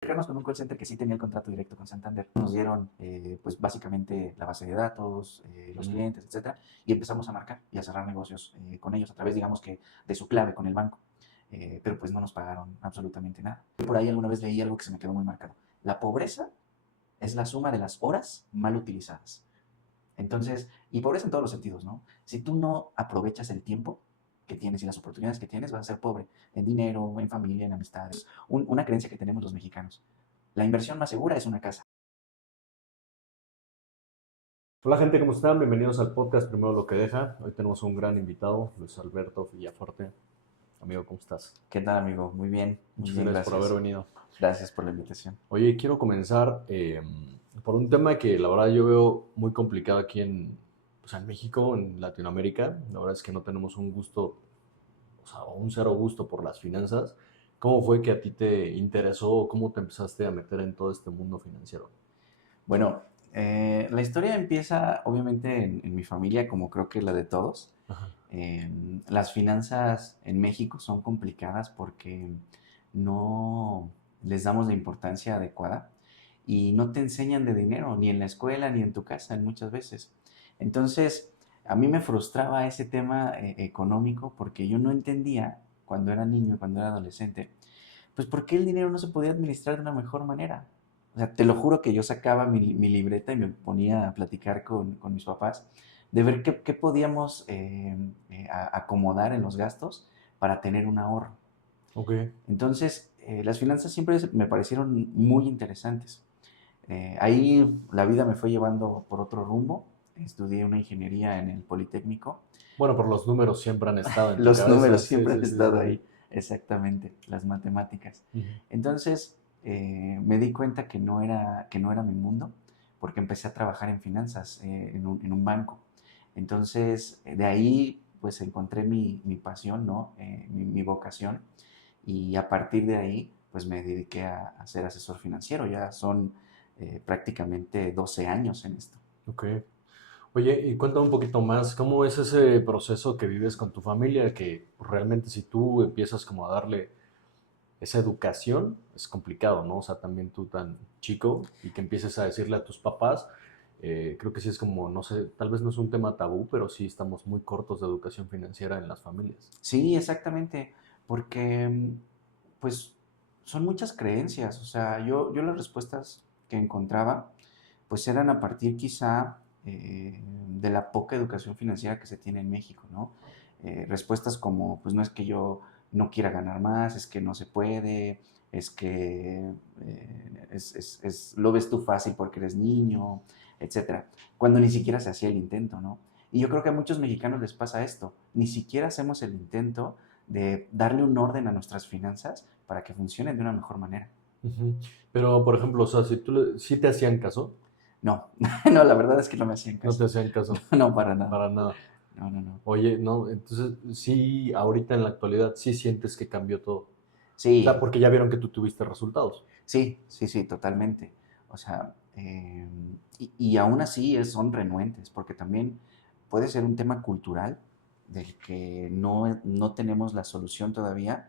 Cerramos con un call center que sí tenía el contrato directo con Santander. Nos dieron, pues básicamente la base de datos, los clientes, etcétera, y empezamos a marcar y a cerrar negocios con ellos a través, digamos que, de su clave con el banco. Pero pues no nos pagaron absolutamente nada. Por ahí alguna vez leí algo que se me quedó muy marcado. La pobreza es la suma de las horas mal utilizadas. Entonces, y pobreza en todos los sentidos, ¿no? Si tú no aprovechas el tiempo que tienes y las oportunidades que tienes, vas a ser pobre en dinero, en familia, en amistades. Una creencia que tenemos los mexicanos. La inversión más segura es una casa. Hola gente, ¿cómo están? Bienvenidos al podcast Primero lo que deja. Hoy tenemos un gran invitado, Luis Alberto Villaforte. Amigo, ¿cómo estás? ¿Qué tal, amigo? Muy Muchas bien, gracias por haber gracias. venido. Gracias por la invitación. Oye, quiero comenzar por un tema que la verdad yo veo muy complicado aquí en México, en Latinoamérica. La verdad es que no tenemos un gusto, o sea, un cero gusto por las finanzas. ¿Cómo fue que a ti te interesó o cómo te empezaste a meter en todo este mundo financiero? Bueno, la historia empieza obviamente en mi familia, como creo que la de todos. Ajá. Las finanzas en México son complicadas porque no les damos la importancia adecuada y no te enseñan de dinero, ni en la escuela, ni en tu casa, muchas veces. Entonces, a mí me frustraba ese tema económico porque yo no entendía cuando era niño, cuando era adolescente, pues por qué el dinero no se podía administrar de una mejor manera. O sea, te lo juro que yo sacaba mi libreta y me ponía a platicar con mis papás de ver qué podíamos acomodar en los gastos para tener un ahorro. Ok. Entonces, las finanzas siempre me parecieron muy interesantes. Ahí la vida me fue llevando por otro rumbo. Estudié una ingeniería en el Politécnico. Bueno, por los números siempre han estado en tu Los cabeza. números Sí, siempre han sí, sí, sí, estado sí. ahí, exactamente, las matemáticas. Ujú. Entonces, me di cuenta que no era mi mundo, porque empecé a trabajar en finanzas, en un banco. Entonces, de ahí, pues encontré mi pasión, ¿no? Mi vocación, y a partir de ahí, pues me dediqué a ser asesor financiero. Ya son prácticamente 12 años en esto. Ok. Oye, y cuéntame un poquito más, ¿cómo es ese proceso que vives con tu familia? Que realmente si tú empiezas como a darle esa educación, es complicado, ¿no? O sea, también tú tan chico y que empieces a decirle a tus papás, creo que sí es como, no sé, tal vez no es un tema tabú, pero sí estamos muy cortos de educación financiera en las familias. Sí, exactamente, porque pues son muchas creencias. O sea, yo las respuestas que encontraba pues eran a partir quizá de la poca educación financiera que se tiene en México, ¿no? Respuestas como, pues no es que yo no quiera ganar más, es que no se puede, es que lo ves tú fácil porque eres niño, etcétera, cuando ni siquiera se hacía el intento, ¿no? Y yo creo que a muchos mexicanos les pasa esto, ni siquiera hacemos el intento de darle un orden a nuestras finanzas para que funcionen de una mejor manera. Ujú. Pero, por ejemplo, o sea, si sí te hacían caso, No, no, la verdad es que no me hacían no caso. te hacían caso, No, no, para nada. para nada. No, no, no. Oye, no, entonces sí, ahorita en la actualidad sí sientes que cambió todo. O sea, Sí, porque ya vieron que tú tuviste resultados. sí, sí, sí, totalmente. O sea, y aún así son renuentes, porque también puede ser un tema cultural del que no tenemos la solución todavía,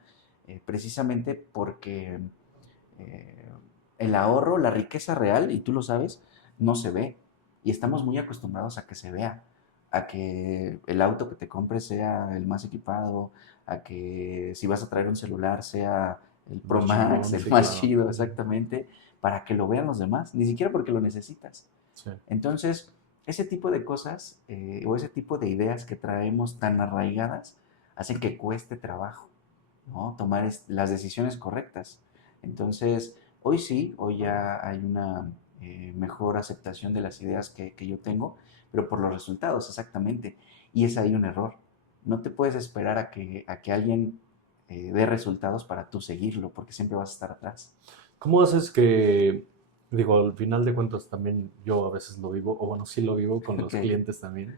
precisamente porque eh, el ahorro, la riqueza real, y tú lo sabes, no se ve. Y estamos muy acostumbrados a que se vea, a que el auto que te compres sea el más equipado, a que si vas a traer un celular sea el Pro Más Max, chingón, el sí, más claro. chido, Ujú. exactamente, para que lo vean los demás, ni siquiera porque lo necesitas. Sí. Entonces, ese tipo de cosas o ese tipo de ideas que traemos tan arraigadas hacen que cueste trabajo, ¿no? Tomar las decisiones correctas. Entonces, hoy sí, hoy ya hay una mejor aceptación de las ideas que yo tengo, pero por los resultados, exactamente. Y es ahí un error. No te puedes esperar a que alguien dé resultados para tú seguirlo, porque siempre vas a estar atrás. ¿Cómo haces que, digo, al final de cuentas también yo a veces lo vivo, o bueno, sí lo vivo con Ok. los clientes también,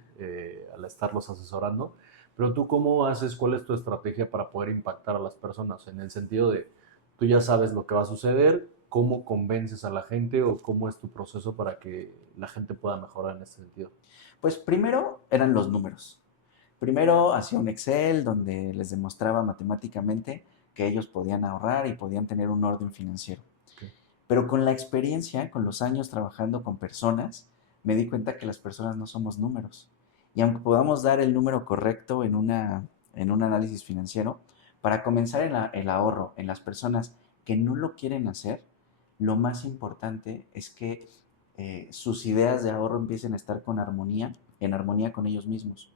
al estarlos asesorando, pero tú cómo haces, cuál es tu estrategia para poder impactar a las personas? En el sentido de, tú ya sabes lo que va a suceder, ¿cómo convences a la gente o cómo es tu proceso para que la gente pueda mejorar en ese sentido? Pues primero eran los números. Primero hacía un Excel donde les demostraba matemáticamente que ellos podían ahorrar y podían tener un orden financiero. Ok. Pero con la experiencia, con los años trabajando con personas, me di cuenta que las personas no somos números. Y aunque podamos dar el número correcto en un análisis financiero, para comenzar el ahorro en las personas que no lo quieren hacer, lo más importante es que sus ideas de ahorro empiecen a estar en armonía con ellos mismos.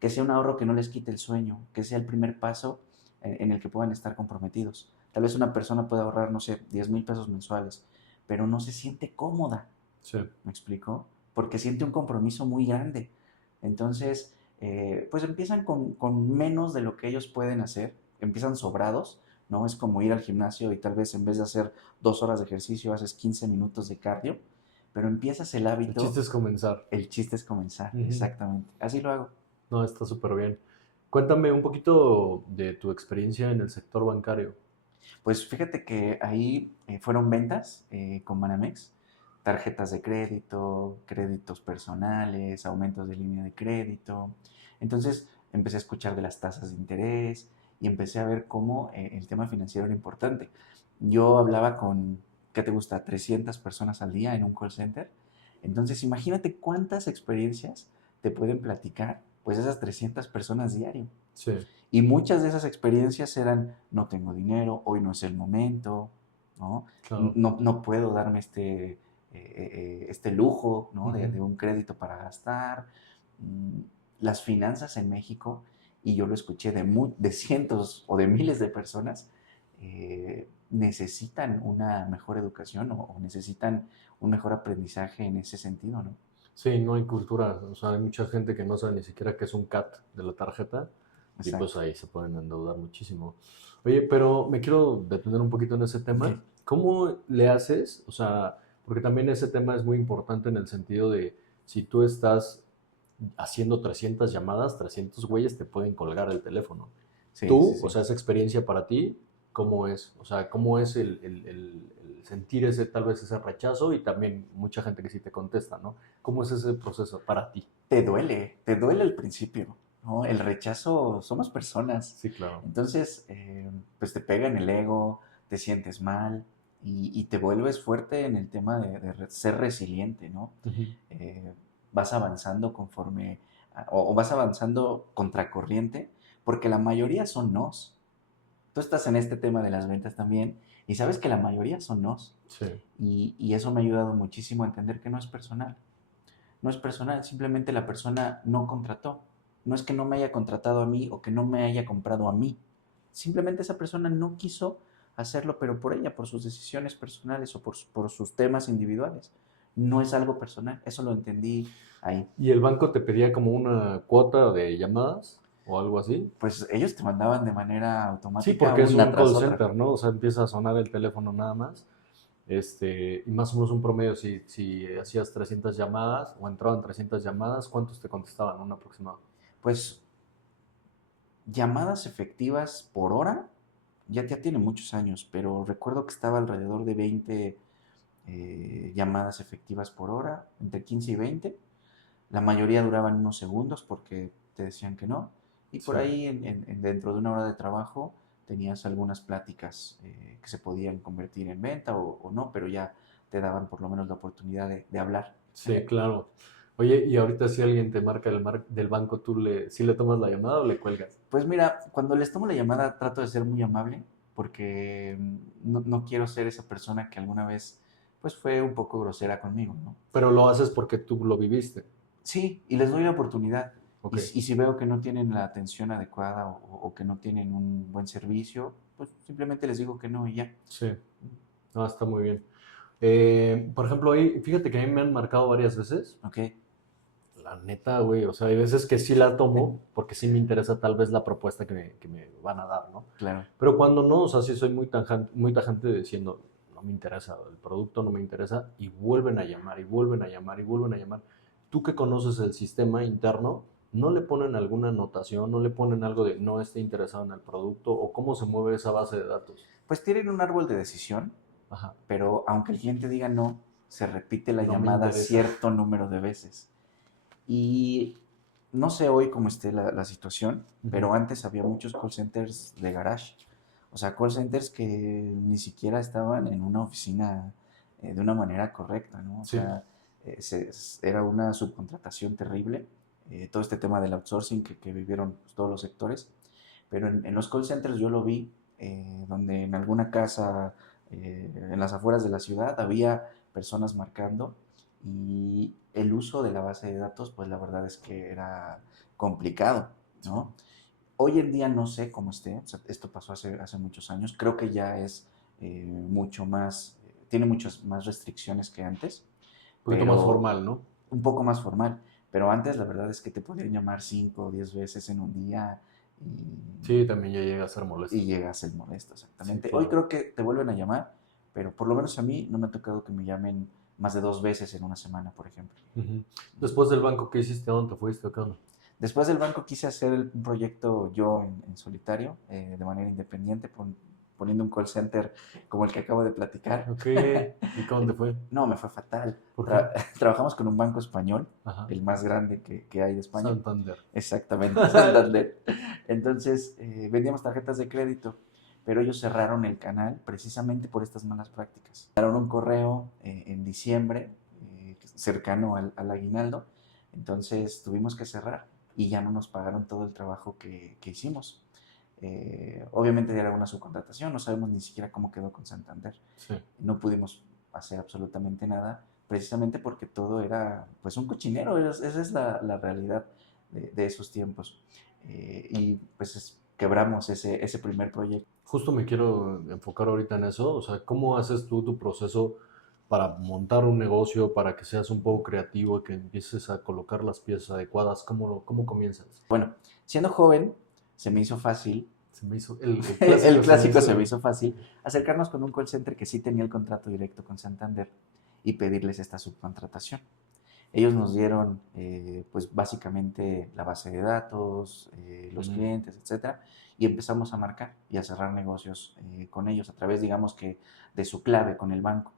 Que sea un ahorro que no les quite el sueño, que sea el primer paso en el que puedan estar comprometidos. Tal vez una persona pueda ahorrar, no sé, 10,000 pesos mensuales, pero no se siente cómoda, Sí. ¿me explico? Porque siente un compromiso muy grande. Entonces, pues empiezan con menos de lo que ellos pueden hacer, empiezan sobrados, ¿no? Es como ir al gimnasio y tal vez en vez de hacer 2 horas de ejercicio, haces 15 minutos de cardio, pero empiezas el El chiste hábito, es comenzar. el chiste es comenzar, Ujú. exactamente. Así lo hago. No, está súper bien. Cuéntame un poquito de tu experiencia en el sector bancario. Pues fíjate que ahí fueron ventas con Banamex, tarjetas de crédito, créditos personales, aumentos de línea de crédito. Entonces empecé a escuchar de las tasas de interés y empecé a ver cómo el tema financiero era importante. Yo hablaba con, ¿qué te gusta? 300 personas al día en un call center. Entonces imagínate cuántas experiencias te pueden platicar pues esas 300 personas diario. Sí, Y muchas de esas experiencias eran, no tengo dinero, hoy no es el momento, ¿no? claro. No puedo darme este lujo, ¿no? Ujú. De un crédito para gastar. Las finanzas en México, y yo lo escuché de cientos o de miles de personas, necesitan una mejor educación o necesitan un mejor aprendizaje en ese sentido, ¿no? Sí, no hay cultura. O sea, hay mucha gente que no sabe ni siquiera qué es un CAT de la tarjeta y pues Exacto. ahí se pueden endeudar muchísimo. Oye, pero me quiero detener un poquito en ese Ok. tema. ¿Cómo le haces? O sea, porque también ese tema es muy importante en el sentido de si tú estás haciendo 300 llamadas, 300 güeyes te pueden colgar el teléfono. Sí, sí, Tú, o sí. sea, esa experiencia para ti, ¿cómo es? O sea, ¿cómo es el sentir ese, tal vez ese rechazo y también mucha gente que sí te contesta, ¿no? ¿Cómo es ese proceso para ti? Te duele al principio, ¿no? El rechazo, somos personas. Sí, claro. Entonces, pues te pega en el ego, te sientes mal y te vuelves fuerte en el tema de ser resiliente, ¿no? Ujú. Eh, Vas avanzando o vas avanzando contracorriente, porque la mayoría son nos. Tú estás en este tema de las ventas también y sabes que la mayoría son nos. Sí, Y eso me ha ayudado muchísimo a entender que no es personal. No es personal, simplemente la persona no contrató. No es que no me haya contratado a mí o que no me haya comprado a mí. Simplemente esa persona no quiso hacerlo, pero por ella, por sus decisiones personales o por sus temas individuales. No es algo personal, eso lo entendí ahí. ¿y el banco te pedía como una cuota de llamadas o algo así? Pues ellos te mandaban de manera Sí, automática porque es una un tras call otra. center, ¿no? O sea, empieza a sonar el teléfono nada más. Y más o menos un promedio, si hacías 300 llamadas o entraban 300 llamadas, ¿cuántos te contestaban? Un aproximado. Pues llamadas efectivas por hora, ya tiene muchos años, pero recuerdo que estaba alrededor de 20 llamadas efectivas por hora, entre 15 y 20. La mayoría duraban unos segundos porque te decían que no. Y Sí, por ahí, dentro de una hora de trabajo, tenías algunas pláticas que se podían convertir en venta o no, pero ya te daban por lo menos la oportunidad de hablar. sí, claro. Oye, y ahorita si alguien te marca del banco, ¿sí le tomas la llamada o le cuelgas? Pues mira, cuando les tomo la llamada trato de ser muy amable porque no quiero ser esa persona que alguna vez pues fue un poco grosera conmigo, ¿no? Pero lo haces porque tú lo viviste. Sí, y les doy la oportunidad. Ok, Y si veo que no tienen la atención adecuada o que no tienen un buen servicio, pues simplemente les digo que no y ya. sí, no, está muy bien. Por ejemplo, ahí, fíjate que a mí me han marcado varias veces. Ok, La neta, güey, o sea, hay veces que sí la tomo porque sí me interesa tal vez la propuesta que me van a dar, ¿no? claro. Pero cuando no, o sea, sí soy muy tajante diciendo, no me interesa, el producto no me interesa, y vuelven a llamar, y vuelven a llamar, y vuelven a llamar. Tú que conoces el sistema interno, ¿no le ponen alguna anotación, no le ponen algo de no esté interesado en el producto, o cómo se mueve esa base de datos? Pues tienen un árbol de decisión, Ajá, pero aunque el cliente diga no, se repite la no me llamada interesa. cierto número de veces. Y no sé hoy cómo esté la situación, Ujú. pero antes había muchos call centers de garage. O sea, call centers que ni siquiera estaban en una oficina de una manera correcta, ¿no? O Sí. sea, era una subcontratación terrible, todo este tema del outsourcing que vivieron pues, todos los sectores, pero en los call centers yo lo vi, donde en alguna casa en las afueras de la ciudad había personas marcando y el uso de la base de datos, pues la verdad es que era complicado, ¿no? Hoy en día no sé cómo esté, o sea, esto pasó hace muchos años, creo que ya es mucho más, tiene muchas más restricciones que antes, Un poquito más pero formal, ¿no? un poco más formal. Pero antes la verdad es que te podían llamar 5 o 10 veces en un día Sí, también ya llega a ser molesto. y llegas a ser molesto, Sí, exactamente. Hoy claro. creo que te vuelven a llamar, pero por lo menos a mí no me ha tocado que me llamen más de 2 veces en una semana, por ejemplo. Ujú. Después del banco, ¿qué hiciste? ¿A dónde te fuiste? ¿Qué onda? Después del banco quise hacer un proyecto yo en solitario, de manera independiente, poniendo un call center como el que acabo de platicar. Ok, ¿y qué dónde fue? No, me fue fatal. ¿Por qué? Trabajamos con un banco español, Ajá. el más grande que hay de España. Santander. Exactamente, Santander. Entonces, vendíamos tarjetas de crédito, pero ellos cerraron el canal precisamente por estas malas prácticas. Mandaron un correo en diciembre, cercano al aguinaldo, entonces tuvimos que cerrar y ya no nos pagaron todo el trabajo que hicimos. Obviamente era una subcontratación, no sabemos ni siquiera cómo quedó con Santander. Sí. No pudimos hacer absolutamente nada, precisamente porque todo era pues un cochinero, esa es la realidad de esos tiempos. Y pues quebramos ese primer proyecto. Justo me quiero enfocar ahorita en eso. O sea, ¿cómo haces tú tu proceso para montar un negocio, para que seas un poco creativo y que empieces a colocar las piezas adecuadas? ¿Cómo comienzas? Bueno, siendo joven, se me hizo fácil, Se me hizo, el el clásico se me clásico hizo. se me hizo fácil, acercarnos con un call center que sí tenía el contrato directo con Santander y pedirles esta subcontratación. Ellos nos dieron, pues básicamente la base de datos, los Mm, clientes, etcétera, y empezamos a marcar y a cerrar negocios con ellos a través, digamos que, de su clave con el banco.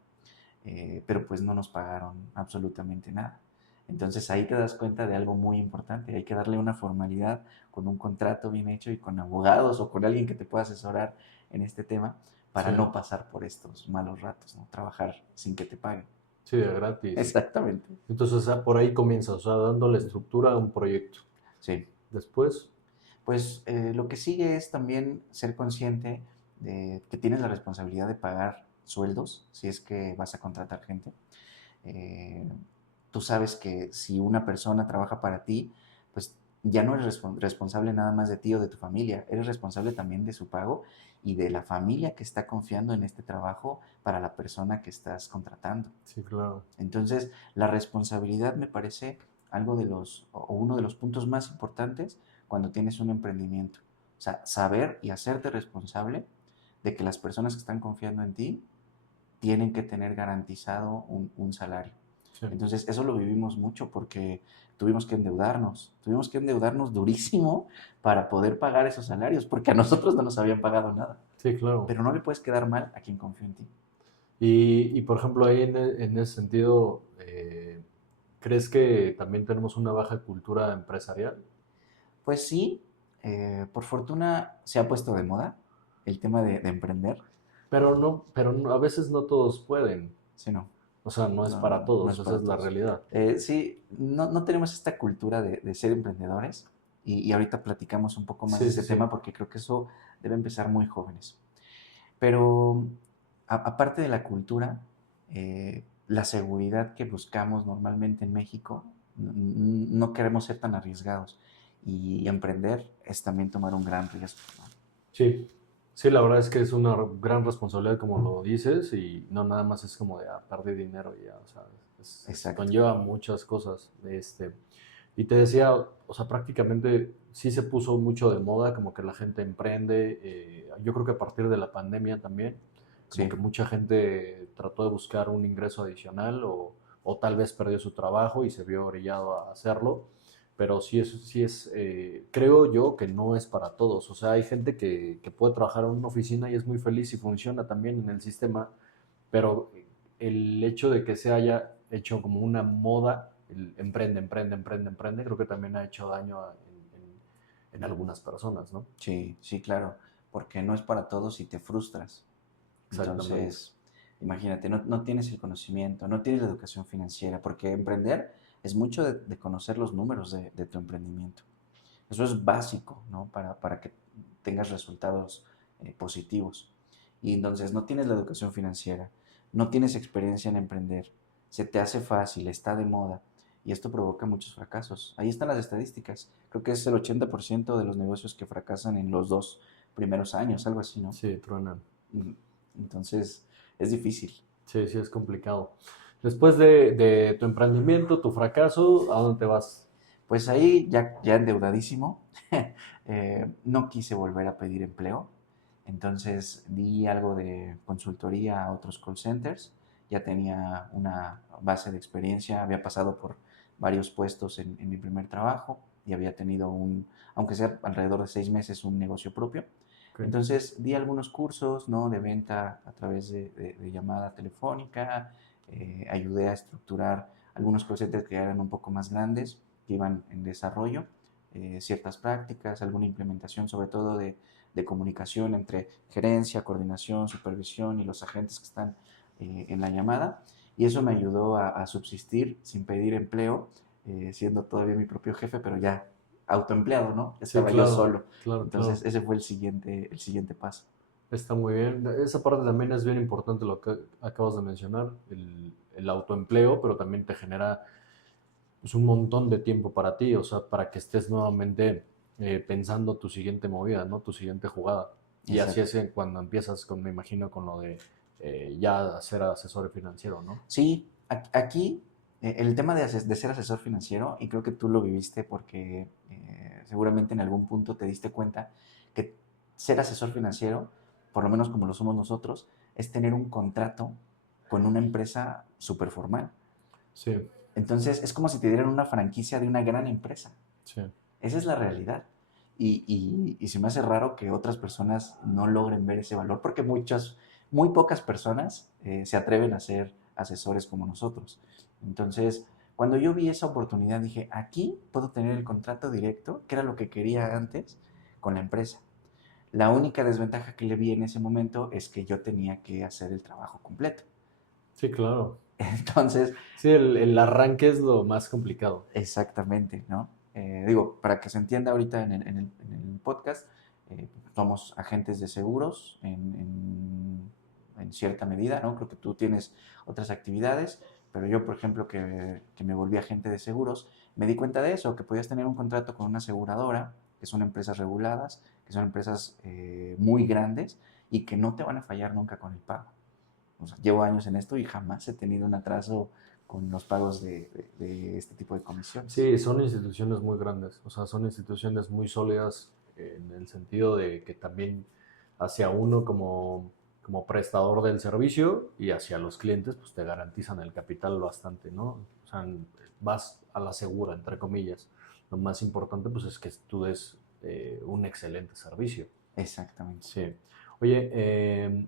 Pero pues no nos pagaron absolutamente nada. Entonces ahí te das cuenta de algo muy importante. Hay que darle una formalidad con un contrato bien hecho y con abogados o con alguien que te pueda asesorar en este tema sí, para no pasar por estos malos ratos, ¿no? Trabajar sin que te paguen. sí, de gratis. Exactamente. Entonces, por ahí comienzas, o sea, dándole estructura a un proyecto. Sí. Después, Pues lo que sigue es también ser consciente de que tienes la responsabilidad de pagar sueldos si es que vas a contratar gente. Eh, Tú sabes que si una persona trabaja para ti, pues ya no eres responsable nada más de ti o de tu familia, eres responsable también de su pago y de la familia que está confiando en este trabajo para la persona que estás contratando. sí, claro. Entonces, la responsabilidad me parece algo o uno de los puntos más importantes cuando tienes un emprendimiento. O sea, saber y hacerte responsable de que las personas que están confiando en ti tienen que tener garantizado un salario. Sí. Entonces, eso lo vivimos mucho porque tuvimos que endeudarnos durísimo para poder pagar esos salarios, porque a nosotros no nos habían pagado nada. Sí, claro. Pero no le puedes quedar mal a quien confió en ti. Y por ejemplo, ahí en ese sentido, ¿crees que también tenemos una baja cultura empresarial? Pues sí, por fortuna se ha puesto de moda el tema de emprender. A veces no todos pueden. Sí, no, O sea, no es no, para no todos, es esa para es la todos. realidad. Sí, no tenemos esta cultura de ser emprendedores y ahorita platicamos un poco más de Sí, sí, ese sí. tema porque creo que eso debe empezar muy jóvenes. Pero aparte de la cultura, la seguridad que buscamos normalmente en México, no queremos ser tan arriesgados y emprender es también tomar un gran riesgo, ¿no? Sí, sí, la verdad es que es una gran responsabilidad como lo dices y no nada más es como de perder dinero y ya, o sea, Exacto. conlleva muchas cosas. Y te decía, o sea, prácticamente sí se puso mucho de moda, como que la gente emprende, yo creo que a partir de la pandemia también, como que Sí, mucha gente trató de buscar un ingreso adicional o tal vez perdió su trabajo y se vio orillado a hacerlo, pero creo yo que no es para todos, o sea, hay gente que puede trabajar en una oficina y es muy feliz y funciona también en el sistema, pero el hecho de que se haya hecho como una moda, el emprende, creo que también ha hecho daño en algunas personas, ¿no? sí, sí, claro, porque no es para todos y te frustras. Exactamente. Entonces, Imagínate, no tienes el conocimiento, no tienes la educación financiera, porque emprender es mucho de conocer los números de tu emprendimiento. Eso es básico, ¿no? Para que tengas resultados positivos. Y entonces no tienes la educación financiera, no tienes experiencia en emprender, se te hace fácil, está de moda y esto provoca muchos fracasos. Ahí están las estadísticas. Creo que es el 80% de los negocios que fracasan en los 2 primeros años, algo así, ¿no? Sí, truenan. Entonces es difícil. Sí, sí, es complicado. Después de tu emprendimiento, tu fracaso, ¿a dónde te vas? Pues ahí ya endeudadísimo, no quise volver a pedir empleo, entonces di algo de consultoría a otros call centers, ya tenía una base de experiencia, había pasado por varios puestos en mi primer trabajo y había tenido aunque sea alrededor de 6 meses, un negocio propio. Okay. Entonces di algunos cursos, ¿no? De venta a través de llamada telefónica, ayudé a estructurar algunos call centers que eran un poco más grandes que iban en desarrollo, ciertas prácticas, alguna implementación sobre todo de comunicación entre gerencia, coordinación, supervisión y los agentes que están en la llamada. Y eso me ayudó a subsistir sin pedir empleo, siendo todavía mi propio jefe, pero ya autoempleado, ¿no? Sí, Estaba yo claro, solo. claro, Entonces claro. ese fue el siguiente paso. Está muy bien. Esa parte también es bien importante lo que acabas de mencionar, el autoempleo, pero también te genera pues, un montón de tiempo para ti, o sea, para que estés nuevamente pensando tu siguiente movida, ¿no? Tu siguiente jugada. Y así Exacto. es cuando empiezas con, me imagino, con lo de ya ser asesor financiero, ¿no? Sí, aquí el tema de ser asesor financiero, y creo que tú lo viviste porque seguramente en algún punto te diste cuenta que ser asesor financiero, por lo menos como lo somos nosotros, es tener un contrato con una empresa súper formal. Sí, Entonces es como si te dieran una franquicia de una gran empresa. sí. Esa es la realidad. Y se me hace raro que otras personas no logren ver ese valor, porque muy pocas personas se atreven a ser asesores como nosotros. Entonces, cuando yo vi esa oportunidad, dije, aquí puedo tener el contrato directo, que era lo que quería antes, con la empresa. La única desventaja que le vi en ese momento es que yo tenía que hacer el trabajo completo. Sí, claro. Entonces, Sí, el arranque es lo más complicado. exactamente, ¿no? Digo, para que se entienda ahorita en el podcast, somos agentes de seguros en cierta medida, ¿no? Creo que tú tienes otras actividades, pero yo, por ejemplo, que me volví agente de seguros, me di cuenta de eso, que podías tener un contrato con una aseguradora, que son empresas reguladas, que son empresas muy grandes y que no te van a fallar nunca con el pago. O sea, llevo años en esto y jamás he tenido un atraso con los pagos de este tipo de comisiones. Sí, son instituciones muy grandes, o sea, son instituciones muy sólidas en el sentido de que también hacia uno como prestador del servicio y hacia los clientes, pues te garantizan el capital bastante, ¿no? O sea, vas a la segura, entre comillas. Lo más importante, pues, es que tú des un excelente servicio. Exactamente. Sí. Oye,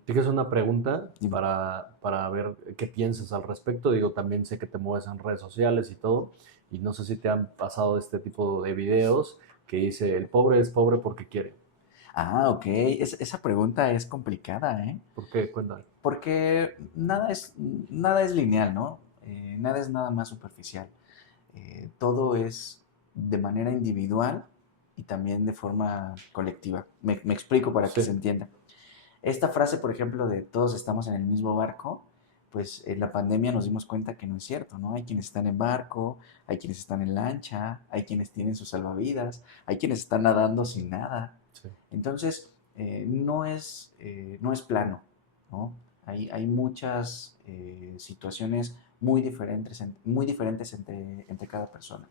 te quiero hacer una pregunta Dime. para ver qué piensas al respecto. Digo, también sé que te mueves en redes sociales y todo, y no sé si te han pasado este tipo de videos que dice, el pobre es pobre porque quiere. Ah, ok. Esa pregunta es complicada, ¿eh? ¿Por qué? Cuéntame. Porque nada es lineal, ¿no? Nada es nada más superficial. Todo es de manera individual y también de forma colectiva. Me explico para que Sí, se entienda. Esta frase, por ejemplo, de todos estamos en el mismo barco, pues en la pandemia nos dimos cuenta que no es cierto, ¿no? Hay quienes están en barco, hay quienes están en lancha, hay quienes tienen sus salvavidas, hay quienes están nadando sin nada. sí, Entonces, no es plano, ¿no? Hay muchas situaciones muy diferentes entre cada persona.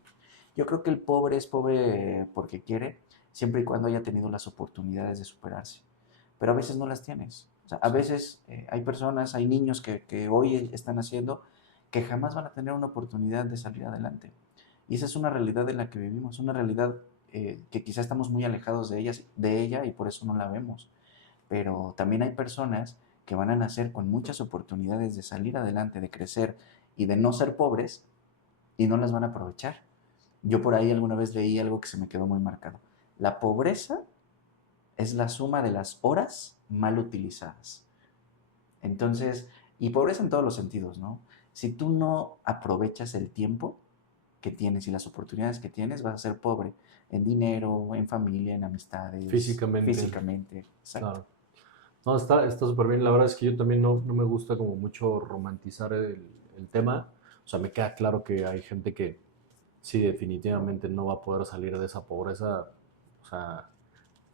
Yo creo que el pobre es pobre porque quiere, siempre y cuando haya tenido las oportunidades de superarse, pero a veces no las tienes. O sea, a sí, veces hay personas, hay niños que hoy están haciendo que jamás van a tener una oportunidad de salir adelante. Y esa es una realidad en la que vivimos, una realidad que quizá estamos muy alejados de ella y por eso no la vemos. Pero también hay personas que van a nacer con muchas oportunidades de salir adelante, de crecer y de no ser pobres y no las van a aprovechar. Yo por ahí alguna vez leí algo que se me quedó muy marcado. La pobreza es la suma de las horas mal utilizadas. Entonces, Y pobreza en todos los sentidos, ¿no? Si tú no aprovechas el tiempo que tienes y las oportunidades que tienes, vas a ser pobre en dinero, en familia, en amistades, Físicamente, físicamente. Exacto. claro. No, está súper bien. La verdad es que yo también no me gusta como mucho romantizar el tema. O sea, me queda claro que hay gente que sí, definitivamente no va a poder salir de esa pobreza. O sea,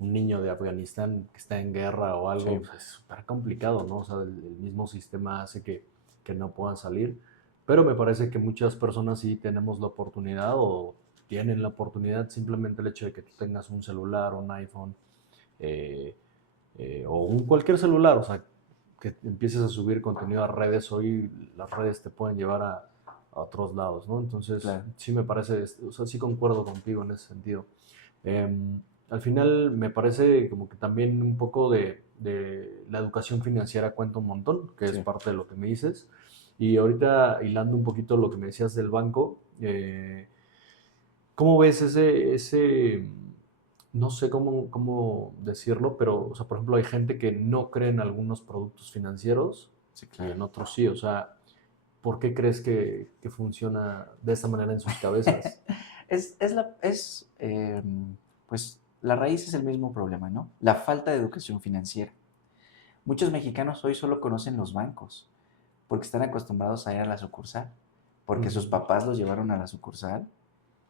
un niño de Afganistán que está en guerra o algo, Sí, pues es súper complicado, ¿no? O sea, el mismo sistema hace que no puedan salir. Pero me parece que muchas personas sí tenemos la oportunidad o tienen la oportunidad, simplemente el hecho de que tú tengas un celular, un iPhone, eh, o un cualquier celular, o sea, que empieces a subir contenido a redes, hoy las redes te pueden llevar a otros lados, ¿no? Entonces, claro. sí me parece, o sea, sí concuerdo contigo en ese sentido. Al final me parece como que también un poco de la educación financiera cuenta un montón, que es Sí. parte de lo que me dices. Y ahorita hilando un poquito lo que me decías del banco, ¿cómo ves no sé cómo decirlo, pero, o sea, por ejemplo, hay gente que no cree en algunos productos financieros Sí, y en claro. otros sí, o sea, ¿por qué crees que funciona de esta manera en sus cabezas? Pues la raíz es el mismo problema, ¿no? La falta de educación financiera. Muchos mexicanos hoy solo conocen los bancos porque están acostumbrados a ir a la sucursal, porque sus Ujú, papás los llevaron a la sucursal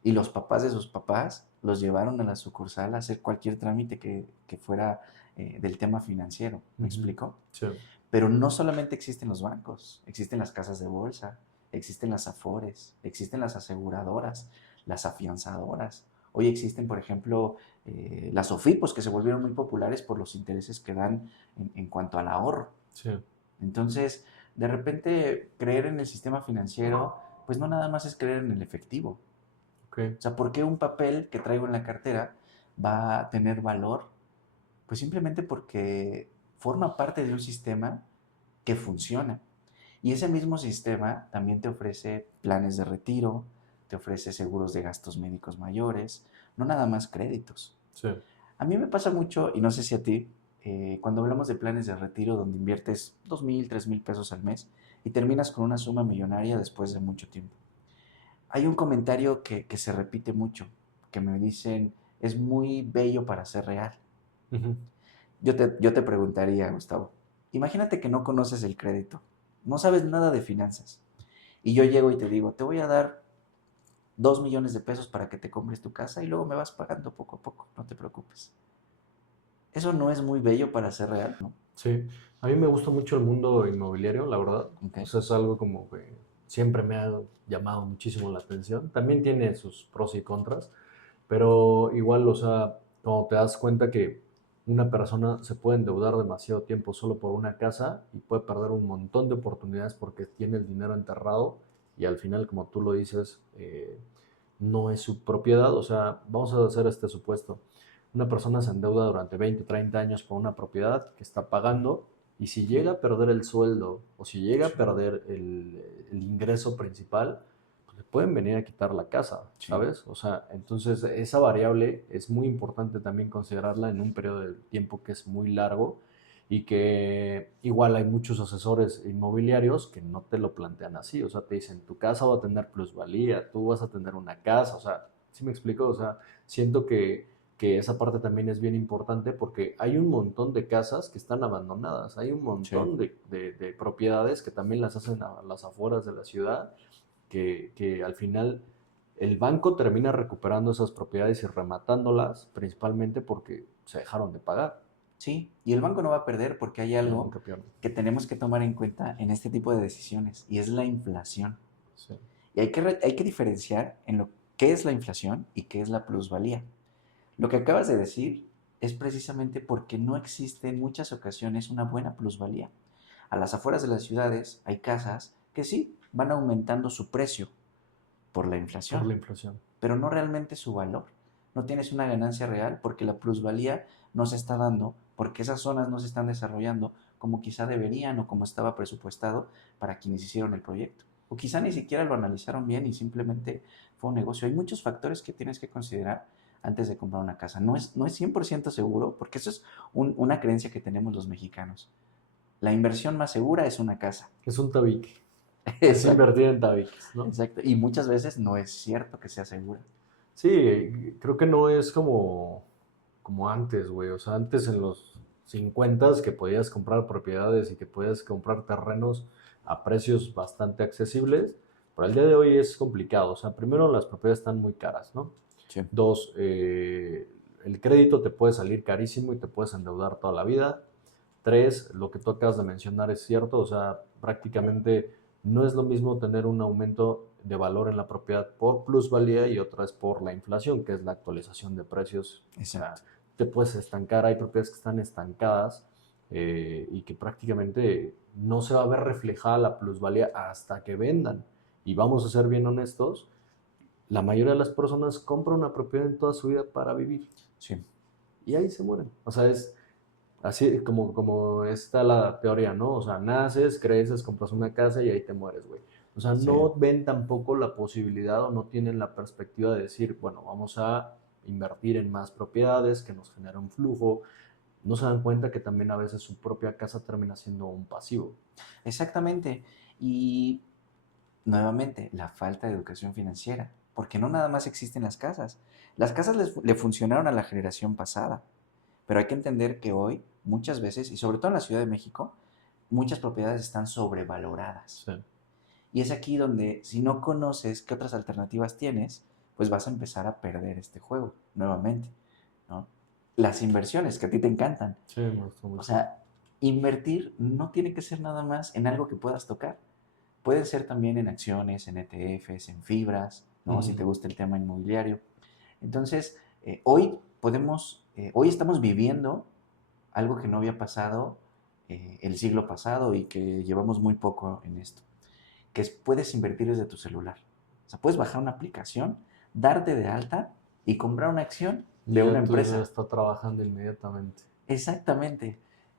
y los papás de sus papás los llevaron a la sucursal a hacer cualquier trámite que fuera del tema financiero. ¿Me ujú, explico? sí, Pero no solamente existen los bancos, existen las casas de bolsa, existen las afores, existen las aseguradoras, las afianzadoras. Hoy existen, por ejemplo, las OFIPOS que se volvieron muy populares por los intereses que dan en cuanto al ahorro. sí, Entonces, de repente, creer en el sistema financiero, pues no nada más es creer en el efectivo. ok, O sea, ¿por qué un papel que traigo en la cartera va a tener valor? Pues simplemente porque forma parte de un sistema que funciona. Y ese mismo sistema también te ofrece planes de retiro, te ofrece seguros de gastos médicos mayores, no nada más créditos. sí, A mí me pasa mucho, y no sé si a ti, cuando hablamos de planes de retiro donde inviertes 2,000, 3,000 pesos al mes y terminas con una suma millonaria después de mucho tiempo. Hay un comentario que se repite mucho, que me dicen, es muy bello para ser real. ujú, Yo te preguntaría, Gustavo, imagínate que no conoces el crédito, no sabes nada de finanzas, y yo llego y te digo, te voy a dar 2,000,000 de pesos para que te compres tu casa y luego me vas pagando poco a poco, no te preocupes. Eso no es muy bello para ser real, ¿no? sí. A mí me gusta mucho el mundo inmobiliario, la verdad. Ok, O sea, es algo como que siempre me ha llamado muchísimo la atención. También tiene sus pros y contras, pero igual, o sea, cuando te das cuenta que una persona se puede endeudar demasiado tiempo solo por una casa y puede perder un montón de oportunidades porque tiene el dinero enterrado y al final, como tú lo dices, no es su propiedad. O sea, vamos a hacer este supuesto. Una persona se endeuda durante 20, 30 años por una propiedad que está pagando y si llega a perder el sueldo o si llega a sí, perder el ingreso principal, pues le pueden venir a quitar la casa, sí, ¿sabes? O sea, entonces esa variable es muy importante también considerarla en un periodo de tiempo que es muy largo y que igual hay muchos asesores inmobiliarios que no te lo plantean así, o sea, te dicen, tu casa va a tener plusvalía, tú vas a tener una casa, o sea, ¿sí me explico? O sea, siento que esa parte también es bien importante porque hay un montón de casas que están abandonadas, hay un sí. montón de propiedades que también las hacen a las afueras de la ciudad, que al final el banco termina recuperando esas propiedades y rematándolas, principalmente porque se dejaron de pagar. Sí, y el banco no va a perder porque hay No, algo nunca pierden. que tenemos que tomar en cuenta en este tipo de decisiones y es la inflación. Sí, Y hay que diferenciar en lo que es la inflación y qué es la plusvalía. Lo que acabas de decir es precisamente porque no existe en muchas ocasiones una buena plusvalía. A las afueras de las ciudades hay casas que sí van aumentando su precio por la por inflación, la inflación. pero no realmente su valor. No tienes una ganancia real porque la plusvalía no se está dando, porque esas zonas no se están desarrollando como quizá deberían o como estaba presupuestado para quienes hicieron el proyecto. O quizá ni siquiera lo analizaron bien y simplemente fue un negocio. Hay muchos factores que tienes que considerar antes de comprar una casa. No es 100% seguro, porque eso es una creencia que tenemos los mexicanos. La inversión más segura es una casa. Es un tabique. Es Exacto, invertir en tabiques, ¿no? exacto. Y muchas veces no es cierto que sea segura. Sí, creo que no es como antes, güey. O sea, antes en los 50 que podías comprar propiedades y que podías comprar terrenos a precios bastante accesibles, pero el día de hoy es complicado. O sea, primero las propiedades están muy caras, ¿no? Sí, Dos, el crédito te puede salir carísimo y te puedes endeudar toda la vida. Tres, lo que tú acabas de mencionar es cierto, o sea, prácticamente no es lo mismo tener un aumento de valor en la propiedad por plusvalía y otra es por la inflación, que es la actualización de precios. O sea, exacto. te puedes estancar, hay propiedades que están estancadas y que prácticamente no se va a ver reflejada la plusvalía hasta que vendan. Y vamos a ser bien honestos, la mayoría de las personas compra una propiedad en toda su vida para vivir Sí, y ahí se mueren. O sea, es así como está la teoría, ¿no? O sea, naces, creces, compras una casa y ahí te mueres, güey. O sea, sí. no ven tampoco la posibilidad o no tienen la perspectiva de decir, bueno, vamos a invertir en más propiedades que nos genera un flujo. No se dan cuenta que también a veces su propia casa termina siendo un pasivo. Exactamente. Y nuevamente, la falta de educación financiera. Porque no nada más existen las casas. Las casas le funcionaron a la generación pasada. Pero hay que entender que hoy, muchas veces, y sobre todo en la Ciudad de México, muchas propiedades están sobrevaloradas. Sí. Y es aquí donde, si no conoces qué otras alternativas tienes, pues vas a empezar a perder este juego nuevamente, ¿no? Las inversiones que a ti te encantan. Sí, me gustó O mucho. sea, invertir no tiene que ser nada más en algo que puedas tocar. Puede ser también en acciones, en ETFs, en fibras, ¿no? Si te Ujú. gusta el tema inmobiliario. Entonces, hoy estamos viviendo algo que no había pasado el siglo pasado y que llevamos muy poco en esto, que es puedes invertir desde tu celular. O sea, puedes bajar una aplicación, darte de alta y comprar una acción Y de una ya tu dinero empresa. está trabajando inmediatamente. Exactamente.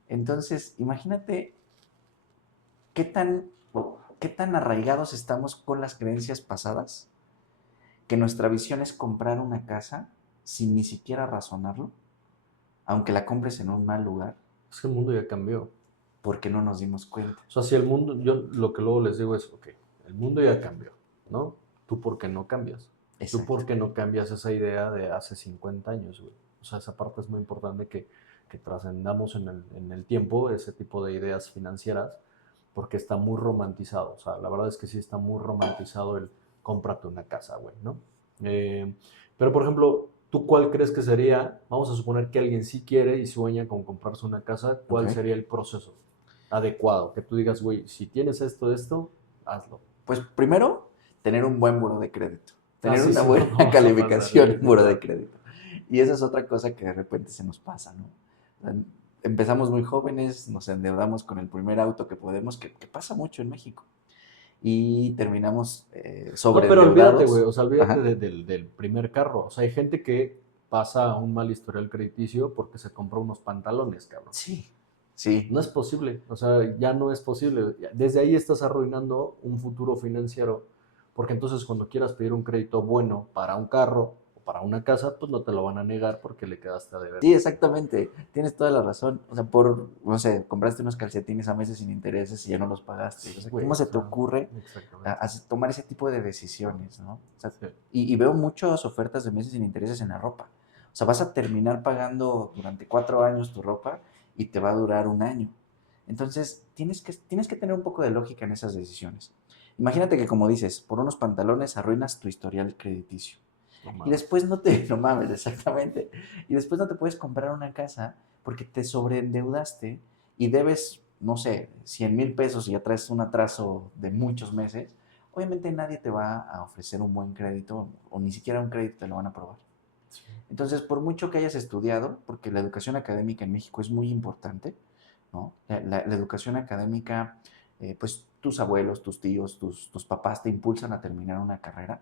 Entonces, imagínate qué tan, qué tan arraigados estamos con las creencias pasadas, que nuestra visión es comprar una casa sin ni siquiera razonarlo, aunque la compres en un mal lugar, Es que el mundo ya cambió. porque no nos dimos cuenta. O sea, si el mundo, yo lo que luego les digo es, ok, el mundo ya cambió, ¿no? ¿Tú por qué no cambias? ¿Tú Exacto. por qué no cambias esa idea de hace 50 años, güey? O sea, esa parte es muy importante que trascendamos en el tiempo ese tipo de ideas financieras porque está muy romantizado. O sea, la verdad es que sí está muy romantizado el cómprate una casa, güey, ¿no? Eh, pero, por ejemplo, ¿tú cuál crees que sería? Vamos a suponer que alguien sí quiere y sueña con comprarse una casa, Ok. ¿cuál sería el proceso adecuado? Que tú digas, güey, si tienes esto, hazlo. Pues primero, tener un buen buro de crédito, Ah, tener sí, una sí, no buena vamos a pasar, calificación en buro de definitivamente. crédito. Y esa es otra cosa que de repente se nos pasa, ¿no? O sea, empezamos muy jóvenes, nos endeudamos con el primer auto que podemos, que pasa mucho en México, y terminamos No, pero olvídate, güey, sobreendeudados. o sea, olvídate Ajá. del primer carro. O sea, hay gente que pasa un mal historial crediticio porque se compró unos pantalones, cabrón. Sí, sí, No es posible, o sea, ya no es posible. Desde ahí estás arruinando un futuro financiero, porque entonces cuando quieras pedir un crédito bueno para un carro o para una casa, pues no te lo van a negar porque le quedaste a deber. sí, exactamente. Tienes toda la razón. O sea, no sé, compraste unos calcetines a meses sin intereses y ya no los pagaste. O Sí, sea, güey, ¿cómo o se te sea, ocurre exactamente. tomar ese tipo de decisiones, ¿no? O sea, Sí. y veo muchas ofertas de meses sin intereses en la ropa. O sea, vas a terminar pagando durante 4 años tu ropa y te va a durar un año. Entonces, tienes que tener un poco de lógica en esas decisiones. Imagínate que, como dices, por unos pantalones arruinas tu historial crediticio. No Y mames. después no te, no mames, exactamente. Y después no te puedes comprar una casa porque te sobreendeudaste y debes, no sé, 100,000 pesos y ya traes un atraso de muchos meses. Obviamente nadie te va a ofrecer un buen crédito o ni siquiera un crédito te lo van a aprobar. Sí. Entonces, por mucho que hayas estudiado, porque la educación académica en México es muy importante, ¿no? La educación académica, pues tus abuelos, tus tíos, tus papás te impulsan a terminar una carrera,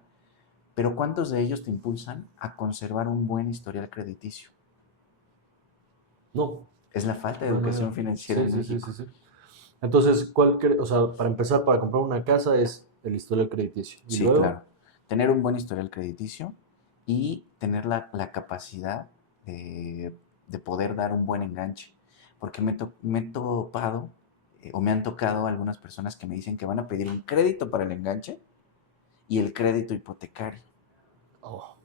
pero ¿cuántos de ellos te impulsan a conservar un buen historial crediticio? No, Es la falta de no, no, educación no. financiera Sí, en sí, sí, sí, México. sí. Entonces, o sea, para empezar, para comprar una casa es el historial crediticio. Y Sí, luego, claro. Tener un buen historial crediticio y tener la capacidad de poder dar un buen enganche. Porque me he topado o me han tocado algunas personas que me dicen que van a pedir un crédito para el enganche y el crédito hipotecario. Oh,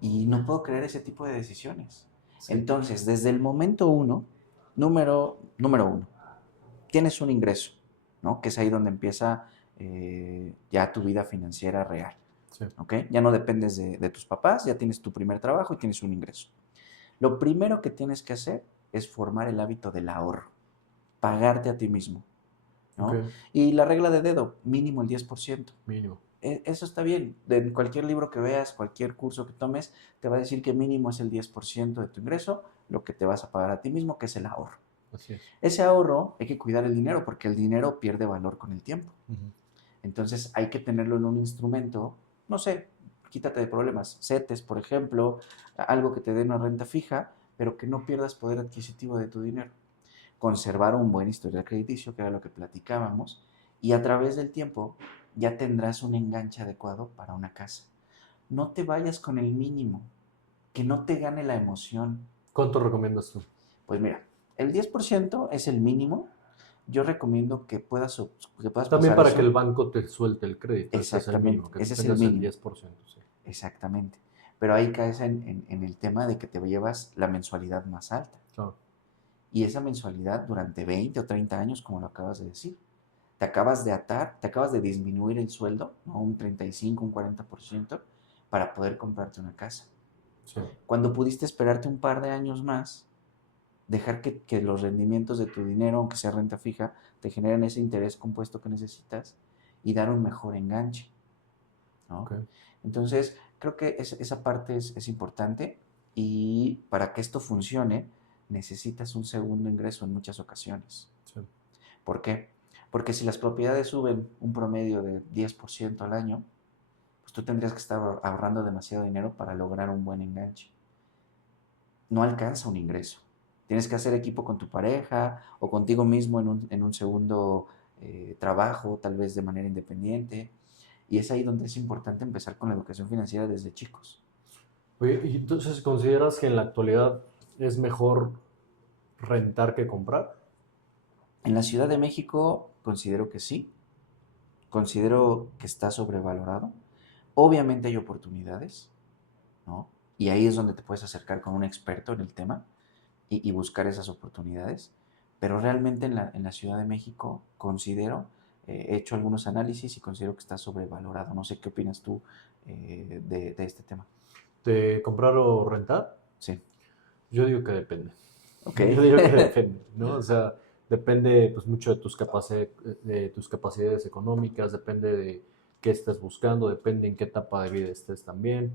Y no puedo creer ese tipo de decisiones. sí. Entonces, desde el momento uno, número uno, tienes un ingreso, ¿no? Que es ahí donde empieza ya tu vida financiera real, Sí. ¿ok? Ya no dependes de tus papás, ya tienes tu primer trabajo y tienes un ingreso. Lo primero que tienes que hacer es formar el hábito del ahorro, pagarte a ti mismo, Ok, ¿no? Y la regla de dedo, mínimo el 10%. mínimo. Eso está bien. En cualquier libro que veas, cualquier curso que tomes, te va a decir que mínimo es el 10% de tu ingreso, lo que te vas a pagar a ti mismo, que es el ahorro. Así es. Ese ahorro hay que cuidar el dinero porque el dinero pierde valor con el tiempo. Ujú. Entonces hay que tenerlo en un instrumento, no sé, quítate de problemas, CETES, por ejemplo, algo que te dé una renta fija, pero que no pierdas poder adquisitivo de tu dinero. Conservar un buen historial crediticio, que era lo que platicábamos, y a través del tiempo ya tendrás un enganche adecuado para una casa. No te vayas con el mínimo, que no te gane la emoción. ¿Cuánto recomiendas tú? Pues mira, el 10% es el mínimo. Yo recomiendo que puedas También pasar para que el eso. banco te suelte el crédito, ese es el Exactamente, mínimo, que tú ese es el tengas el mínimo. 10%, sí. Exactamente. Pero ahí caes en el tema de que te llevas la mensualidad más alta. Claro. Y esa mensualidad durante 20 o 30 años, como lo acabas de decir. Te acabas de atar, te acabas de disminuir el sueldo, ¿no? Un 35, un 40%, para poder comprarte una casa. Sí. Cuando pudiste esperarte un par de años más, dejar que los rendimientos de tu dinero, aunque sea renta fija, te generen ese interés compuesto que necesitas y dar un mejor enganche, ¿no? Ok. Entonces, creo que esa parte es importante y para que esto funcione, necesitas un segundo ingreso en muchas ocasiones. Sí. ¿Por qué? Porque si las propiedades suben un promedio de 10% al año, pues tú tendrías que estar ahorrando demasiado dinero para lograr un buen enganche. No alcanza un ingreso. Tienes que hacer equipo con tu pareja o contigo mismo en un segundo trabajo, tal vez de manera independiente. Y es ahí donde es importante empezar con la educación financiera desde chicos. Oye, ¿y entonces consideras que en la actualidad es mejor rentar que comprar? En la Ciudad de México considero que sí, considero que está sobrevalorado. Obviamente hay oportunidades, ¿no? Y ahí es donde te puedes acercar con un experto en el tema y buscar esas oportunidades. Pero realmente en la Ciudad de México considero, he hecho algunos análisis y considero que está sobrevalorado. No sé qué opinas tú de este tema. ¿De comprar o rentar? Sí, Yo digo que depende. ok. Yo digo que depende, ¿no? O sea, depende pues mucho de tus capacidades económicas, depende de qué estés buscando, depende en qué etapa de vida estés también.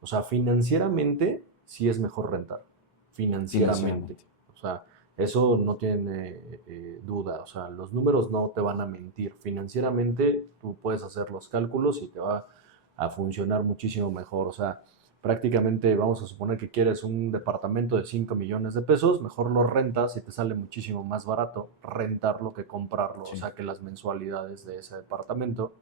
O sea, financieramente sí es mejor rentar, financieramente. Financieramente. O sea, eso no tiene duda. O sea, los números no te van a mentir. Financieramente tú puedes hacer los cálculos y te va a funcionar muchísimo mejor. O sea, prácticamente vamos a suponer que quieres un departamento de 5 millones de pesos, mejor lo rentas y te sale muchísimo más barato rentarlo que comprarlo, o Sí, sea que las mensualidades de ese departamento.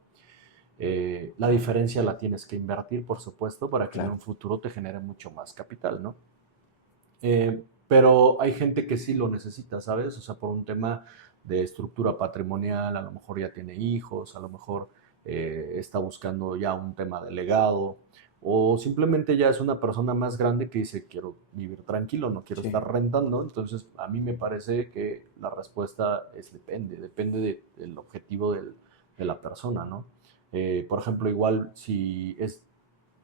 La diferencia la tienes que invertir, por supuesto, para que en claro. un futuro te genere mucho más capital, ¿no? Pero hay gente que sí lo necesita, ¿sabes? O sea, por un tema de estructura patrimonial, a lo mejor ya tiene hijos, a lo mejor está buscando ya un tema de legado, o simplemente ya es una persona más grande que dice, quiero vivir tranquilo, no quiero Sí, estar rentando. Entonces, a mí me parece que la respuesta es depende del objetivo de la persona, ¿no? Por ejemplo, igual si es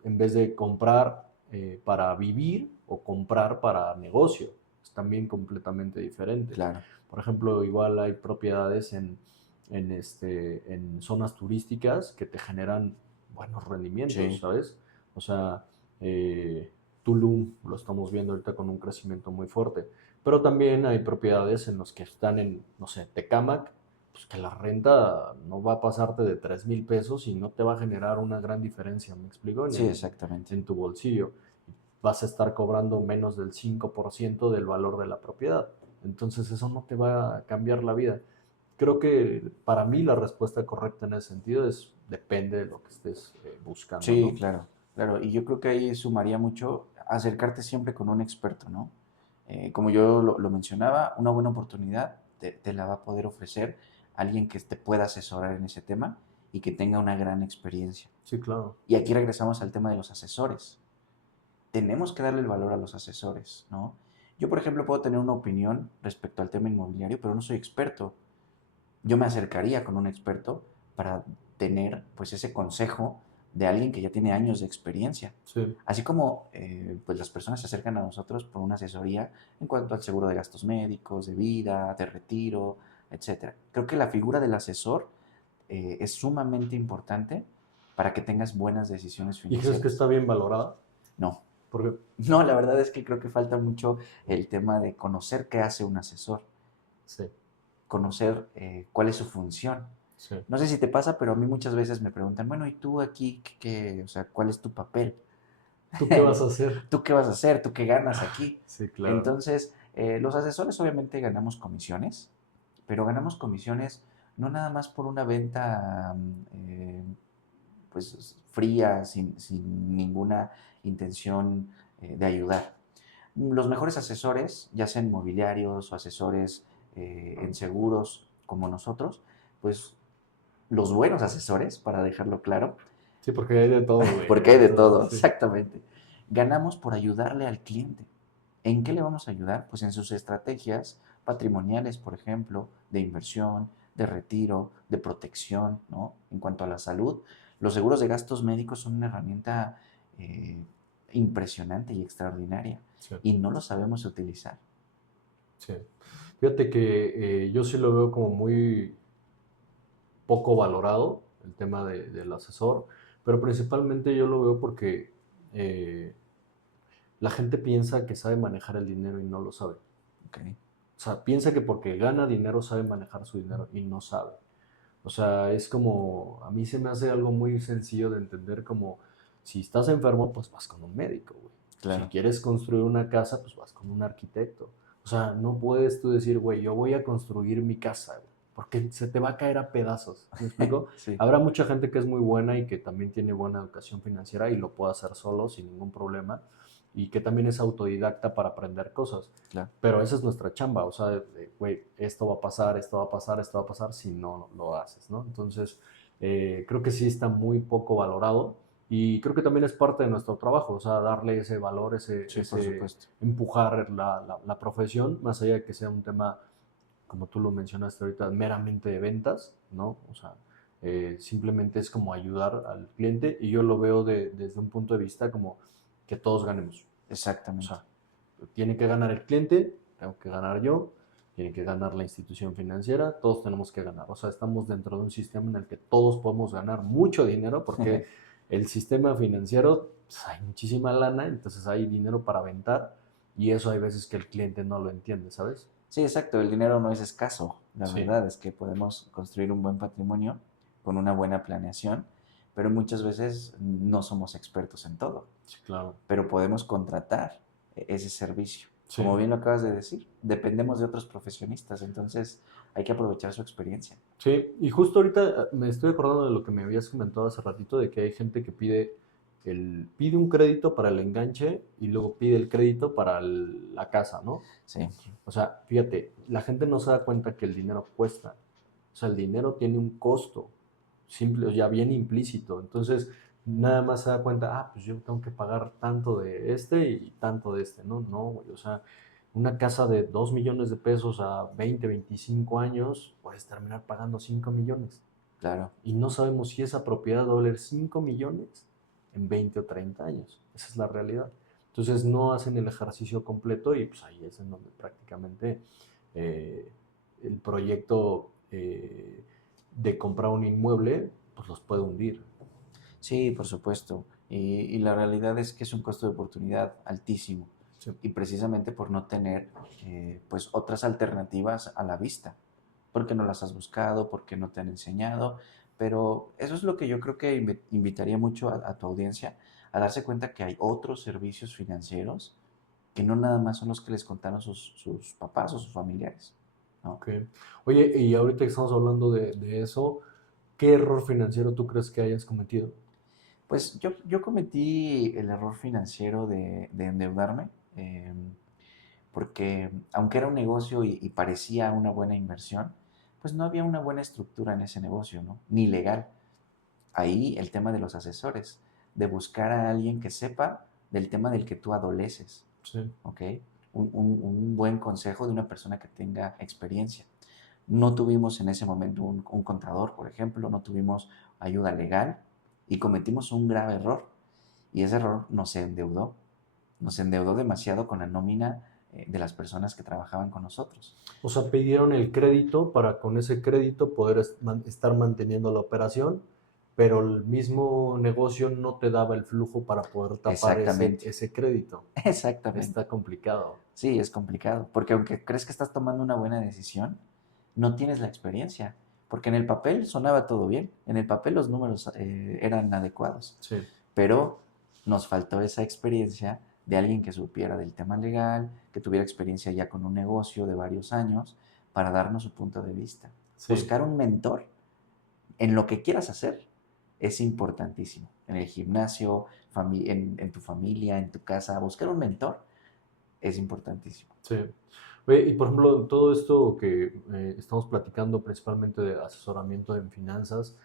en vez de comprar para vivir o comprar para negocio. Es también completamente diferente. claro. Por ejemplo, igual hay propiedades en zonas turísticas que te generan buenos rendimientos, Sí, ¿sabes? O sea, Tulum lo estamos viendo ahorita con un crecimiento muy fuerte. Pero también hay propiedades en las que están en, no sé, Tecámac, pues que la renta no va a pasarte de 3,000 pesos y no te va a generar una gran diferencia, ¿me explico? sí, exactamente. En tu bolsillo. Vas a estar cobrando menos del 5% del valor de la propiedad. Entonces eso no te va a cambiar la vida. Creo que para mí la respuesta correcta en ese sentido es depende de lo que estés buscando, Sí, ¿no? claro, claro. Y yo creo que ahí sumaría mucho acercarte siempre con un experto, ¿no? Como yo lo mencionaba, una buena oportunidad te la va a poder ofrecer alguien que te pueda asesorar en ese tema y que tenga una gran experiencia. Sí, claro. Y aquí regresamos al tema de los asesores. Tenemos que darle el valor a los asesores, ¿no? Yo, por ejemplo, puedo tener una opinión respecto al tema inmobiliario, pero no soy experto. Yo me acercaría con un experto para tener, pues, ese consejo de alguien que ya tiene años de experiencia. Sí. Así como pues las personas se acercan a nosotros por una asesoría en cuanto al seguro de gastos médicos, de vida, de retiro, etcétera. Creo que la figura del asesor es sumamente importante para que tengas buenas decisiones ¿Y crees que financieras. está bien valorada? No, Porque, no, la verdad es que creo que falta mucho el tema de conocer qué hace un asesor, sí, conocer cuál es su función. sí. No sé si te pasa, pero a mí muchas veces me preguntan, bueno, ¿y tú aquí o sea, cuál es tu papel? ¿Tú qué vas a hacer? ¿Tú qué vas a hacer? ¿Tú qué ganas aquí? Sí, claro. Entonces, los asesores obviamente ganamos comisiones, pero ganamos comisiones no nada más por una venta pues fría, sin ninguna intención de ayudar. Los mejores asesores, ya sean inmobiliarios o asesores en seguros como nosotros, pues los buenos asesores, para dejarlo claro, Sí, porque hay de todo, güey. porque Hay hay de de todo, todo, sí. exactamente. Ganamos por ayudarle al cliente. ¿En qué le vamos a ayudar? Pues en sus estrategias patrimoniales, por ejemplo, de inversión, de retiro, de protección, ¿no? En cuanto a la salud, los seguros de gastos médicos son una herramienta eh, impresionante y extraordinaria Sí, y no lo sabemos utilizar. sí. Fíjate que yo sí lo veo como muy poco valorado, el tema del asesor, pero principalmente yo lo veo porque eh, la gente piensa que sabe manejar el dinero y no lo sabe. Okay. O sea, piensa que porque gana dinero sabe manejar su dinero y no sabe. O sea, es como, a mí se me hace algo muy sencillo de entender como, si estás enfermo, pues vas con un médico, güey. Si Claro. quieres construir una casa, pues vas con un arquitecto. O sea, no puedes tú decir, güey, yo voy a construir mi casa, güey, porque se te va a caer a pedazos. ¿Me explico? Sí, Habrá mucha gente que es muy buena y que también tiene buena educación financiera y lo puede hacer solo sin ningún problema y que también es autodidacta para aprender cosas. claro. Pero esa es nuestra chamba, o sea, güey, esto va a pasar, esto va a pasar, esto va a pasar si no lo haces, ¿no? Entonces, creo que sí está muy poco valorado y creo que también es parte de nuestro trabajo, o sea, darle ese valor, Sí, por supuesto. empujar la profesión, más allá de que sea un tema, como tú lo mencionaste ahorita, meramente de ventas, ¿no? O sea, simplemente es como ayudar al cliente y yo lo veo desde un punto de vista como que todos ganemos. O Exactamente. sea, tiene que ganar el cliente, tengo que ganar yo, tiene que ganar la institución financiera, todos tenemos que ganar. O sea, estamos dentro de un sistema en el que todos podemos ganar mucho dinero porque el sistema financiero, pues, hay muchísima lana, entonces hay dinero para aventar y eso hay veces que el cliente no lo entiende, ¿sabes? Sí, exacto, el dinero no es escaso. La Sí, verdad es que podemos construir un buen patrimonio con una buena planeación, pero muchas veces no somos expertos en todo, sí, claro. pero podemos contratar ese servicio. Sí, Como bien lo acabas de decir, dependemos de otros profesionistas, entonces hay que aprovechar su experiencia. sí, y justo ahorita me estoy acordando de lo que me habías comentado hace ratito, de que hay gente que pide un crédito para el enganche y luego pide el crédito para la casa, ¿no? Sí, O sea, fíjate, la gente no se da cuenta que el dinero cuesta. O sea, el dinero tiene un costo, simple, ya bien implícito. Entonces, nada más se da cuenta, pues yo tengo que pagar tanto de este y tanto de este. No, no, güey. O sea, una casa de 2 millones de pesos a 20, 25 años, puedes terminar pagando 5 millones. claro. Y no sabemos si esa propiedad va a valer 5 millones en 20 o 30 años. Esa es la realidad. Entonces no hacen el ejercicio completo y pues ahí es en donde prácticamente eh, el proyecto de comprar un inmueble pues los puede hundir. Sí, por supuesto. Y la realidad es que es un costo de oportunidad altísimo Sí. y precisamente por no tener pues otras alternativas a la vista, porque no las has buscado, porque no te han enseñado, pero eso es lo que yo creo que invitaría mucho a tu audiencia a darse cuenta que hay otros servicios financieros que no nada más son los que les contaron sus papás o sus familiares, ¿no? Okay. Oye, y ahorita que estamos hablando de eso, ¿qué error financiero tú crees que hayas cometido? Pues yo cometí el error financiero de endeudarme. porque aunque era un negocio y parecía una buena inversión, pues no había una buena estructura en ese negocio, ¿no? Ni legal. Ahí el tema de los asesores, de buscar a alguien que sepa del tema del que tú adoleces, Sí. ¿ok? Un buen consejo de una persona que tenga experiencia. No tuvimos en ese momento un contador, por ejemplo, no tuvimos ayuda legal y cometimos un grave error. Y ese error nos endeudó demasiado con la nómina de las personas que trabajaban con nosotros. O sea, pidieron el crédito para con ese crédito poder estar manteniendo la operación, pero el mismo negocio no te daba el flujo para poder tapar Exactamente, ese crédito. exactamente. Está complicado. Sí, es complicado, porque aunque crees que estás tomando una buena decisión, no tienes la experiencia, porque en el papel sonaba todo bien, en el papel los números eran adecuados, Sí, pero nos faltó esa experiencia de alguien que supiera del tema legal, que tuviera experiencia ya con un negocio de varios años, para darnos su punto de vista. sí, Buscar un mentor en lo que quieras hacer es importantísimo. En el gimnasio, en tu familia, en tu casa, buscar un mentor es importantísimo. sí. Oye, y por ejemplo, todo esto que estamos platicando principalmente de asesoramiento en finanzas,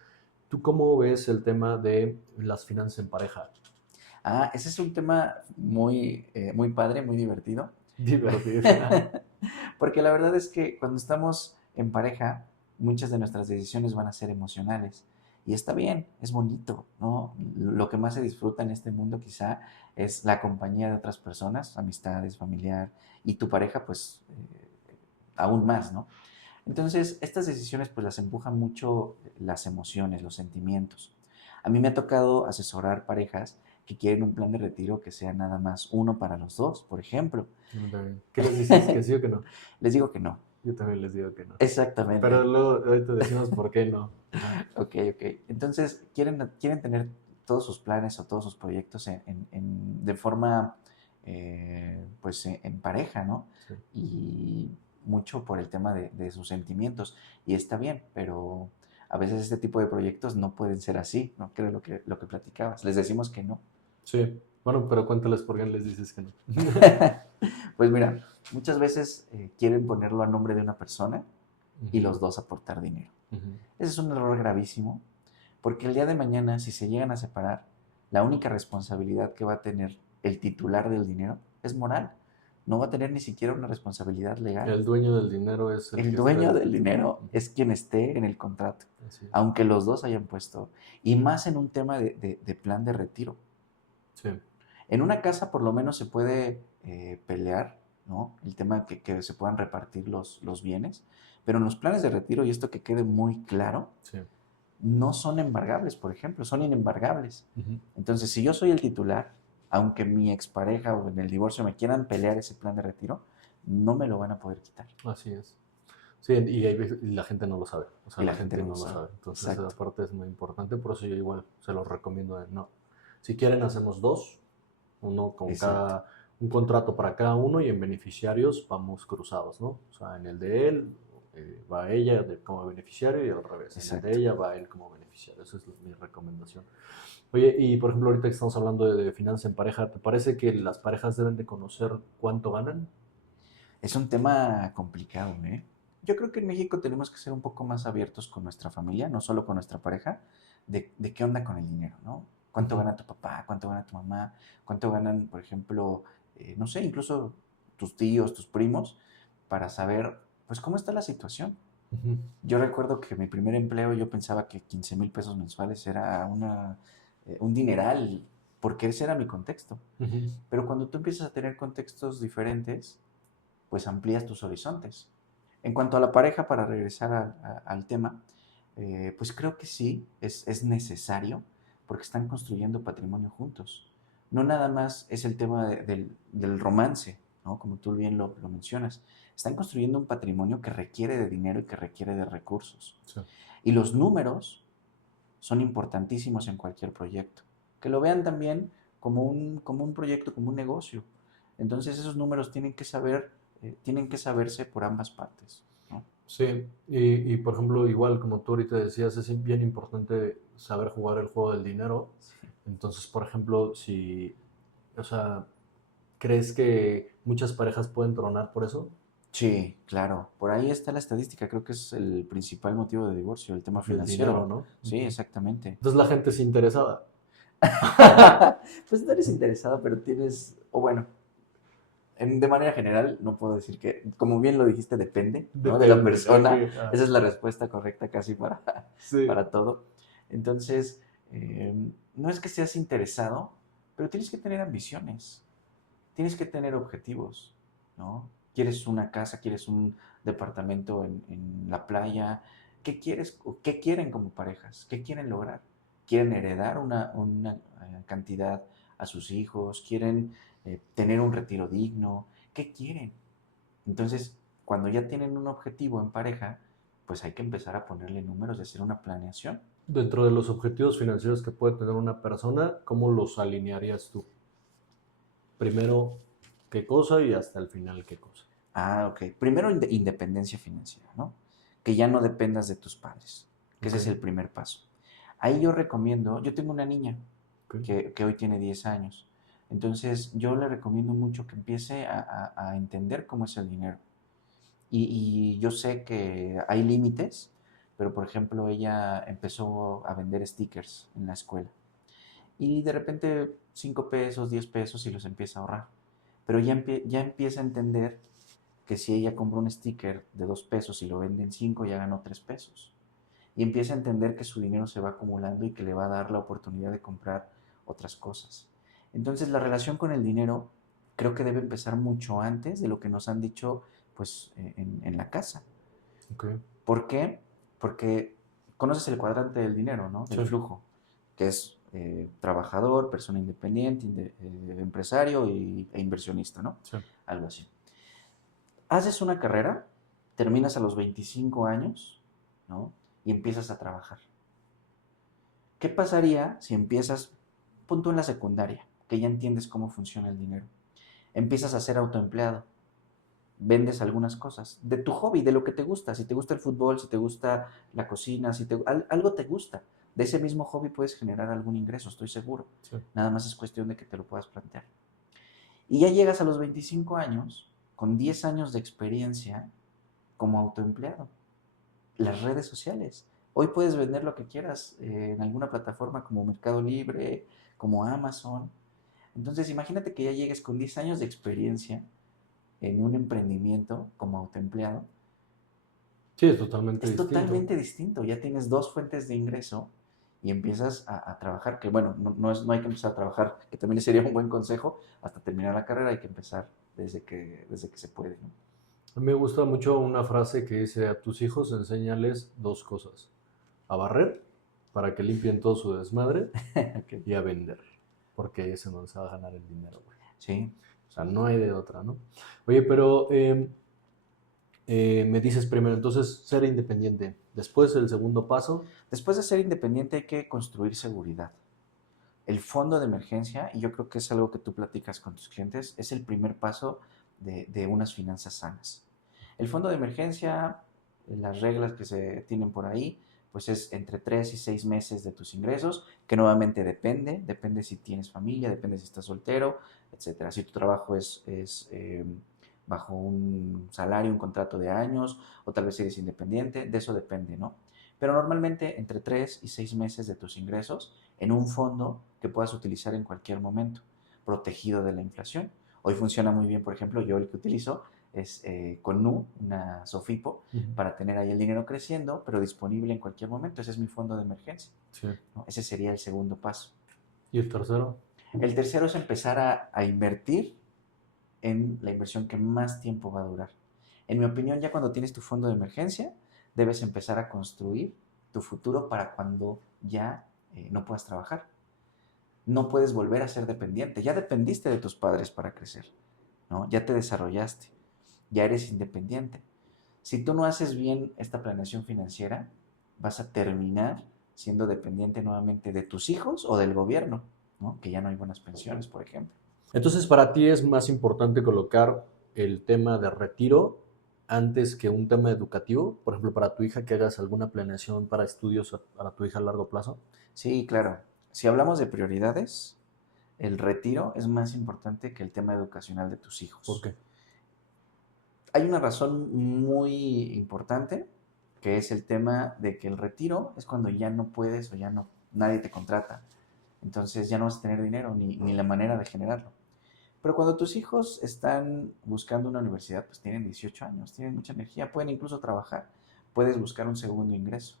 ¿tú cómo ves el tema de las finanzas en pareja? Ah, ese es un tema muy padre, muy divertido. Divertida. Porque la verdad es que cuando estamos en pareja, muchas de nuestras decisiones van a ser emocionales. Y está bien, es bonito, ¿no? Lo que más se disfruta en este mundo quizá es la compañía de otras personas, amistades, familiar, y tu pareja, pues, aún más, ¿no? Entonces, estas decisiones pues las empujan mucho las emociones, los sentimientos. A mí me ha tocado asesorar parejas que quieren un plan de retiro que sea nada más uno para los dos, por ejemplo. ¿Qué les dices? ¿Que sí o que no? Les digo que no. Yo también les digo que no. Pero Exactamente. luego ahorita decimos por qué no. Ajá. Ok, ok. Entonces, quieren tener todos sus planes o todos sus proyectos de forma, pues, en pareja, ¿no? Sí. Y mucho por el tema de sus sentimientos. Y está bien, pero a veces este tipo de proyectos no pueden ser así, ¿no? Que era lo que platicabas. Les decimos que no. Sí. Bueno, pero cuéntales por qué les dices que no. Pues mira, muchas veces quieren ponerlo a nombre de una persona y Ujú, los dos aportar dinero. ujú. Ese es un error gravísimo, porque el día de mañana, si se llegan a separar, la única responsabilidad que va a tener el titular del dinero es moral. No va a tener ni siquiera una responsabilidad legal. El dueño del dinero es el El que está dueño en del el... dinero Ujú. es quien esté en el contrato, Así es. aunque los dos hayan puesto, y más en un tema de plan de retiro. Sí. En una casa por lo menos se puede pelear, ¿no? El tema que se puedan repartir los bienes, pero en los planes de retiro, y esto que quede muy claro, Sí. no son embargables, por ejemplo, son inembargables. Ujú. Entonces, si yo soy el titular, aunque mi expareja o en el divorcio me quieran pelear ese plan de retiro, no me lo van a poder quitar. Así es. Sí, y, y la gente no lo sabe. O sea, Y la la gente gente no lo no lo sabe. sabe. Entonces, esa Exacto. parte es muy importante. Por eso yo igual se los recomiendo de no. Si quieren, hacemos dos. Uno con Exacto. cada, un contrato para cada uno y en beneficiarios vamos cruzados, ¿no? O sea, en el de él va ella como beneficiario y al revés. En el de Exacto. ella va él como beneficiario. Esa es mi recomendación. Oye, y por ejemplo, ahorita que estamos hablando de finanzas en pareja, ¿te parece que las parejas deben de conocer cuánto ganan? Es un tema complicado, ¿eh? Yo creo que en México tenemos que ser un poco más abiertos con nuestra familia, no solo con nuestra pareja, de qué onda con el dinero, ¿no? ¿Cuánto Ujú, gana tu papá? ¿Cuánto gana tu mamá? ¿Cuánto ganan, por ejemplo, no sé, incluso tus tíos, tus primos, para saber, pues, cómo está la situación? ujú. Yo recuerdo que mi primer empleo yo pensaba que 15,000 pesos mensuales era un dineral, porque ese era mi contexto. Ujú. Pero cuando tú empiezas a tener contextos diferentes, pues amplías tus horizontes. En cuanto a la pareja, para regresar al tema, pues creo que sí, es necesario, porque están construyendo patrimonio juntos. No nada más es el tema del romance, ¿no? Como tú bien lo mencionas. Están construyendo un patrimonio que requiere de dinero y que requiere de recursos. Sí. Y los números son importantísimos en cualquier proyecto. Que lo vean también como un proyecto, como un negocio. Entonces esos números tienen que saberse por ambas partes, ¿no? Sí, por ejemplo, igual como tú ahorita decías, es bien importante saber jugar el juego del dinero. Sí. Entonces, por ejemplo, o sea, ¿Crees que muchas parejas pueden tronar por eso? Sí, claro. Por ahí está la estadística. Creo que es el principal motivo de divorcio, el tema El dinero, financiero. ¿no? Sí, Ujú. exactamente. Entonces la gente es interesada. Pues no eres interesado, pero tienes, o bueno, de manera general, no puedo decir que, como bien lo dijiste, depende, ¿no? De la Depende, persona. ok. Esa es la respuesta correcta casi para, Sí. para todo. Entonces, no es que seas interesado, pero tienes que tener ambiciones, tienes que tener objetivos, ¿no? ¿Quieres una casa? ¿Quieres un departamento en la playa? ¿Qué quieres? ¿Qué quieren como parejas? ¿Qué quieren lograr? ¿Quieren heredar una cantidad a sus hijos? ¿Quieren tener un retiro digno? ¿Qué quieren? Entonces, cuando ya tienen un objetivo en pareja, pues hay que empezar a ponerle números y hacer una planeación. Dentro de los objetivos financieros que puede tener una persona, ¿cómo los alinearías tú? Primero, ¿qué cosa? Y hasta el final, ¿qué cosa? Ah, ok. Primero, independencia financiera, ¿no? Que ya no dependas de tus padres, que Ok, ese es el primer paso. Ahí yo recomiendo, yo tengo una niña ok. que hoy tiene 10 años, entonces yo le recomiendo mucho que empiece a entender cómo es el dinero. Y yo sé que hay límites, pero por ejemplo ella empezó a vender stickers en la escuela y de repente 5 pesos, 10 pesos y los empieza a ahorrar. Pero ya empieza a entender que si ella compra un sticker de 2 pesos y lo vende en 5, ya ganó 3 pesos. Y empieza a entender que su dinero se va acumulando y que le va a dar la oportunidad de comprar otras cosas. Entonces la relación con el dinero creo que debe empezar mucho antes de lo que nos han dicho pues en la casa. Ok. ¿Por qué? Porque conoces el cuadrante del dinero, ¿no? Del Sí, flujo, que es trabajador, persona independiente, empresario e inversionista, ¿no? sí. Algo así. Haces una carrera, terminas a los 25 años, ¿no? Y empiezas a trabajar. ¿Qué pasaría si empiezas, punto en la secundaria, que ya entiendes cómo funciona el dinero? Empiezas a ser autoempleado, vendes algunas cosas de tu hobby, de lo que te gusta. Si te gusta el fútbol, si te gusta la cocina, si algo te gusta. De ese mismo hobby puedes generar algún ingreso, estoy seguro. Sí. Nada más es cuestión de que te lo puedas plantear. Y ya llegas a los 25 años con 10 años de experiencia como autoempleado. Las redes sociales. Hoy puedes vender lo que quieras en alguna plataforma como Mercado Libre, como Amazon. Entonces imagínate que ya llegues con 10 años de experiencia en un emprendimiento como autoempleado. Sí, es totalmente Es distinto. totalmente distinto. Ya tienes dos fuentes de ingreso y empiezas a trabajar. Que bueno, no hay que empezar a trabajar, que también sería un buen consejo. Hasta terminar la carrera hay que empezar desde que se puede, ¿no? A mí me gusta mucho una frase que dice, a tus hijos enséñales dos cosas. A barrer, para que limpien todo su desmadre, Ok. y a vender, porque ahí es en donde se va a ganar el dinero, güey. Sí. O sea, no hay de otra, ¿no? Oye, pero me dices primero, entonces, ser independiente. Después, el segundo paso. Después de ser independiente hay que construir seguridad. El fondo de emergencia, y yo creo que es algo que tú platicas con tus clientes, es el primer paso de unas finanzas sanas. El fondo de emergencia, las reglas que se tienen por ahí, pues es entre 3 y 6 meses de tus ingresos, que nuevamente depende si tienes familia, depende si estás soltero, etcétera. Si tu trabajo es bajo un salario, un contrato de años, o tal vez eres independiente, de eso depende, ¿no? Pero normalmente entre 3 y 6 meses de tus ingresos en un fondo que puedas utilizar en cualquier momento, protegido de la inflación. Hoy funciona muy bien, por ejemplo, yo el que utilizo es con Nu, una Sofipo, Ujú. para tener ahí el dinero creciendo, pero disponible en cualquier momento. Ese es mi fondo de emergencia, Sí. ¿no? Ese sería el segundo paso. Y el tercero. El tercero es empezar a invertir en la inversión que más tiempo va a durar. En mi opinión, ya cuando tienes tu fondo de emergencia, debes empezar a construir tu futuro para cuando ya no puedas trabajar. No puedes volver a ser dependiente. Ya dependiste de tus padres para crecer, ¿no? Ya te desarrollaste, ya eres independiente. Si tú no haces bien esta planeación financiera, vas a terminar siendo dependiente nuevamente de tus hijos o del gobierno, ¿no? Que ya no hay buenas pensiones, por ejemplo. Entonces, para ti es más importante colocar el tema de retiro antes que un tema educativo. Por ejemplo, para tu hija, que hagas alguna planeación para estudios para tu hija a largo plazo. Sí, claro. Si hablamos de prioridades, el retiro es más importante que el tema educacional de tus ¿Por hijos. qué? Hay una razón muy importante, que es el tema de que el retiro es cuando ya no puedes o ya no, nadie te contrata. Entonces ya no vas a tener dinero ni la manera de generarlo. Pero cuando tus hijos están buscando una universidad, pues tienen 18 años, tienen mucha energía, pueden incluso trabajar, puedes buscar un segundo ingreso,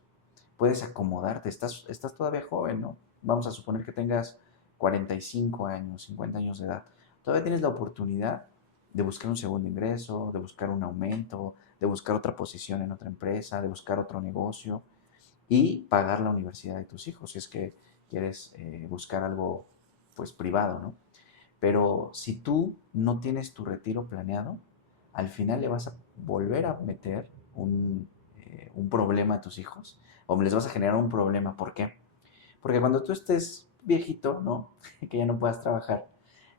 puedes acomodarte, estás todavía joven, ¿no? Vamos a suponer que tengas 45 años, 50 años de edad. Todavía tienes la oportunidad de buscar un segundo ingreso, de buscar un aumento, de buscar otra posición en otra empresa, de buscar otro negocio y pagar la universidad de tus hijos, si es que quieres buscar algo pues privado, ¿no? Pero si tú no tienes tu retiro planeado, al final le vas a volver a meter un problema a tus hijos o les vas a generar un problema. ¿Por qué? Porque cuando tú estés viejito, ¿no? Que ya no puedas trabajar,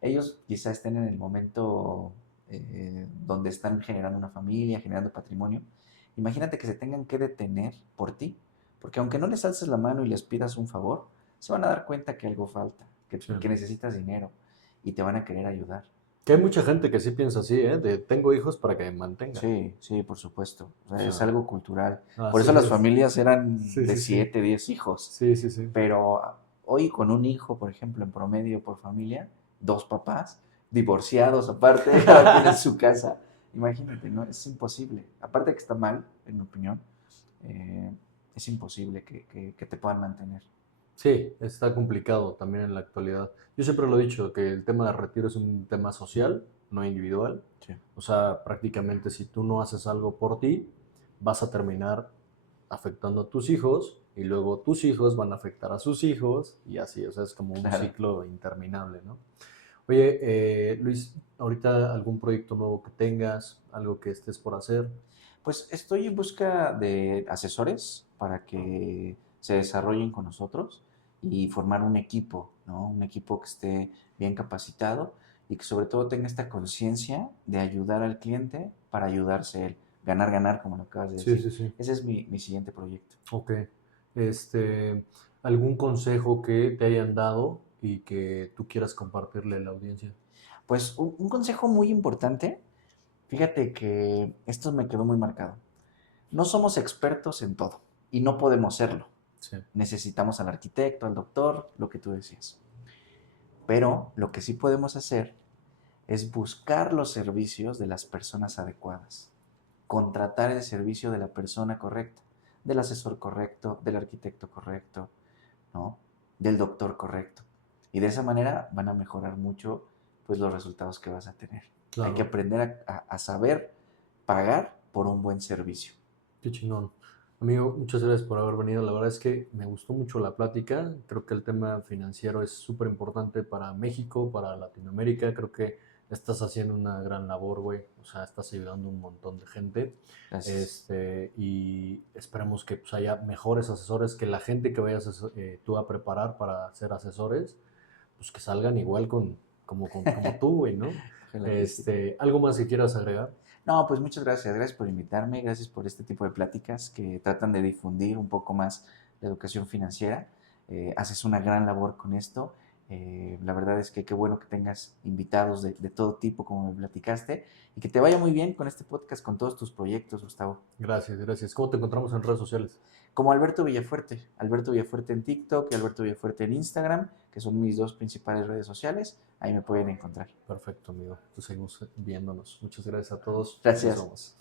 ellos quizá estén en el momento donde están generando una familia, generando patrimonio. Imagínate que se tengan que detener por ti, porque aunque no les alces la mano y les pidas un favor, se van a dar cuenta que algo falta, Sí. que necesitas dinero y te van a querer ayudar. Que hay mucha gente que sí piensa así, ¿eh? De tengo hijos para que me mantengan. Sí, sí, por supuesto. O O sea, es sea, algo cultural. Por así eso las es. familias eran Sí, de sí, sí. 7, 10 hijos. Sí, sí, sí. Pero hoy con un hijo, por ejemplo, en promedio por familia, dos papás, divorciados aparte, cada quien en su casa. Imagínate, ¿no? Es imposible. Aparte que está mal, en mi opinión, eh, es imposible que te puedan mantener. Sí, está complicado también en la actualidad. Yo siempre lo he dicho, que el tema de retiro es un tema social, no individual. Sí, O sea, prácticamente si tú no haces algo por ti, vas a terminar afectando a tus hijos y luego tus hijos van a afectar a sus hijos y así, o sea, es como un claro. ciclo interminable, ¿no? Oye, Luis, ahorita algún proyecto nuevo que tengas, algo que estés por hacer. Pues estoy en busca de asesores para que se desarrollen con nosotros y formar un equipo, ¿no? Un equipo que esté bien capacitado y que sobre todo tenga esta conciencia de ayudar al cliente para ayudarse él. Ganar, ganar, como lo acabas de Sí, decir. sí, sí. Ese es mi siguiente proyecto. Ok. Este, ¿algún consejo que te hayan dado y que tú quieras compartirle a la audiencia? Pues un consejo muy importante, fíjate que esto me quedó muy marcado. No somos expertos en todo y no podemos serlo. Sí, Necesitamos al arquitecto, al doctor, lo que tú decías. Pero lo que sí podemos hacer es buscar los servicios de las personas adecuadas, contratar el servicio de la persona correcta, del asesor correcto, del arquitecto correcto, ¿no? Del doctor correcto. Y de esa manera van a mejorar mucho pues, los resultados que vas a tener. Hay que claro. aprender a saber pagar por un buen servicio. Qué chingón. Amigo, muchas gracias por haber venido. La verdad es que me gustó mucho la plática. Creo que el tema financiero es súper importante para México, para Latinoamérica. Creo que estás haciendo una gran labor, güey. O sea, estás ayudando a un montón de gente. Gracias. Y esperemos que pues, haya mejores asesores, que la gente que vayas tú a preparar para ser asesores, pues que salgan igual como tú, güey, ¿no? Ojalá que sí. ¿Algo más que quieras agregar? No, pues muchas gracias. Gracias por invitarme. Gracias por este tipo de pláticas que tratan de difundir un poco más la educación financiera. Haces una gran labor con esto. La verdad es que qué bueno que tengas invitados de todo tipo, como me platicaste, y que te vaya muy bien con este podcast, con todos tus proyectos, Gustavo. Gracias, gracias. ¿Cómo te encontramos en redes sociales? Como Alberto Villafuerte en TikTok y Alberto Villafuerte en Instagram, que son mis dos principales redes sociales. Ahí me pueden encontrar. Perfecto, amigo. Pues seguimos viéndonos. Muchas gracias a todos. Nos Gracias. vemos.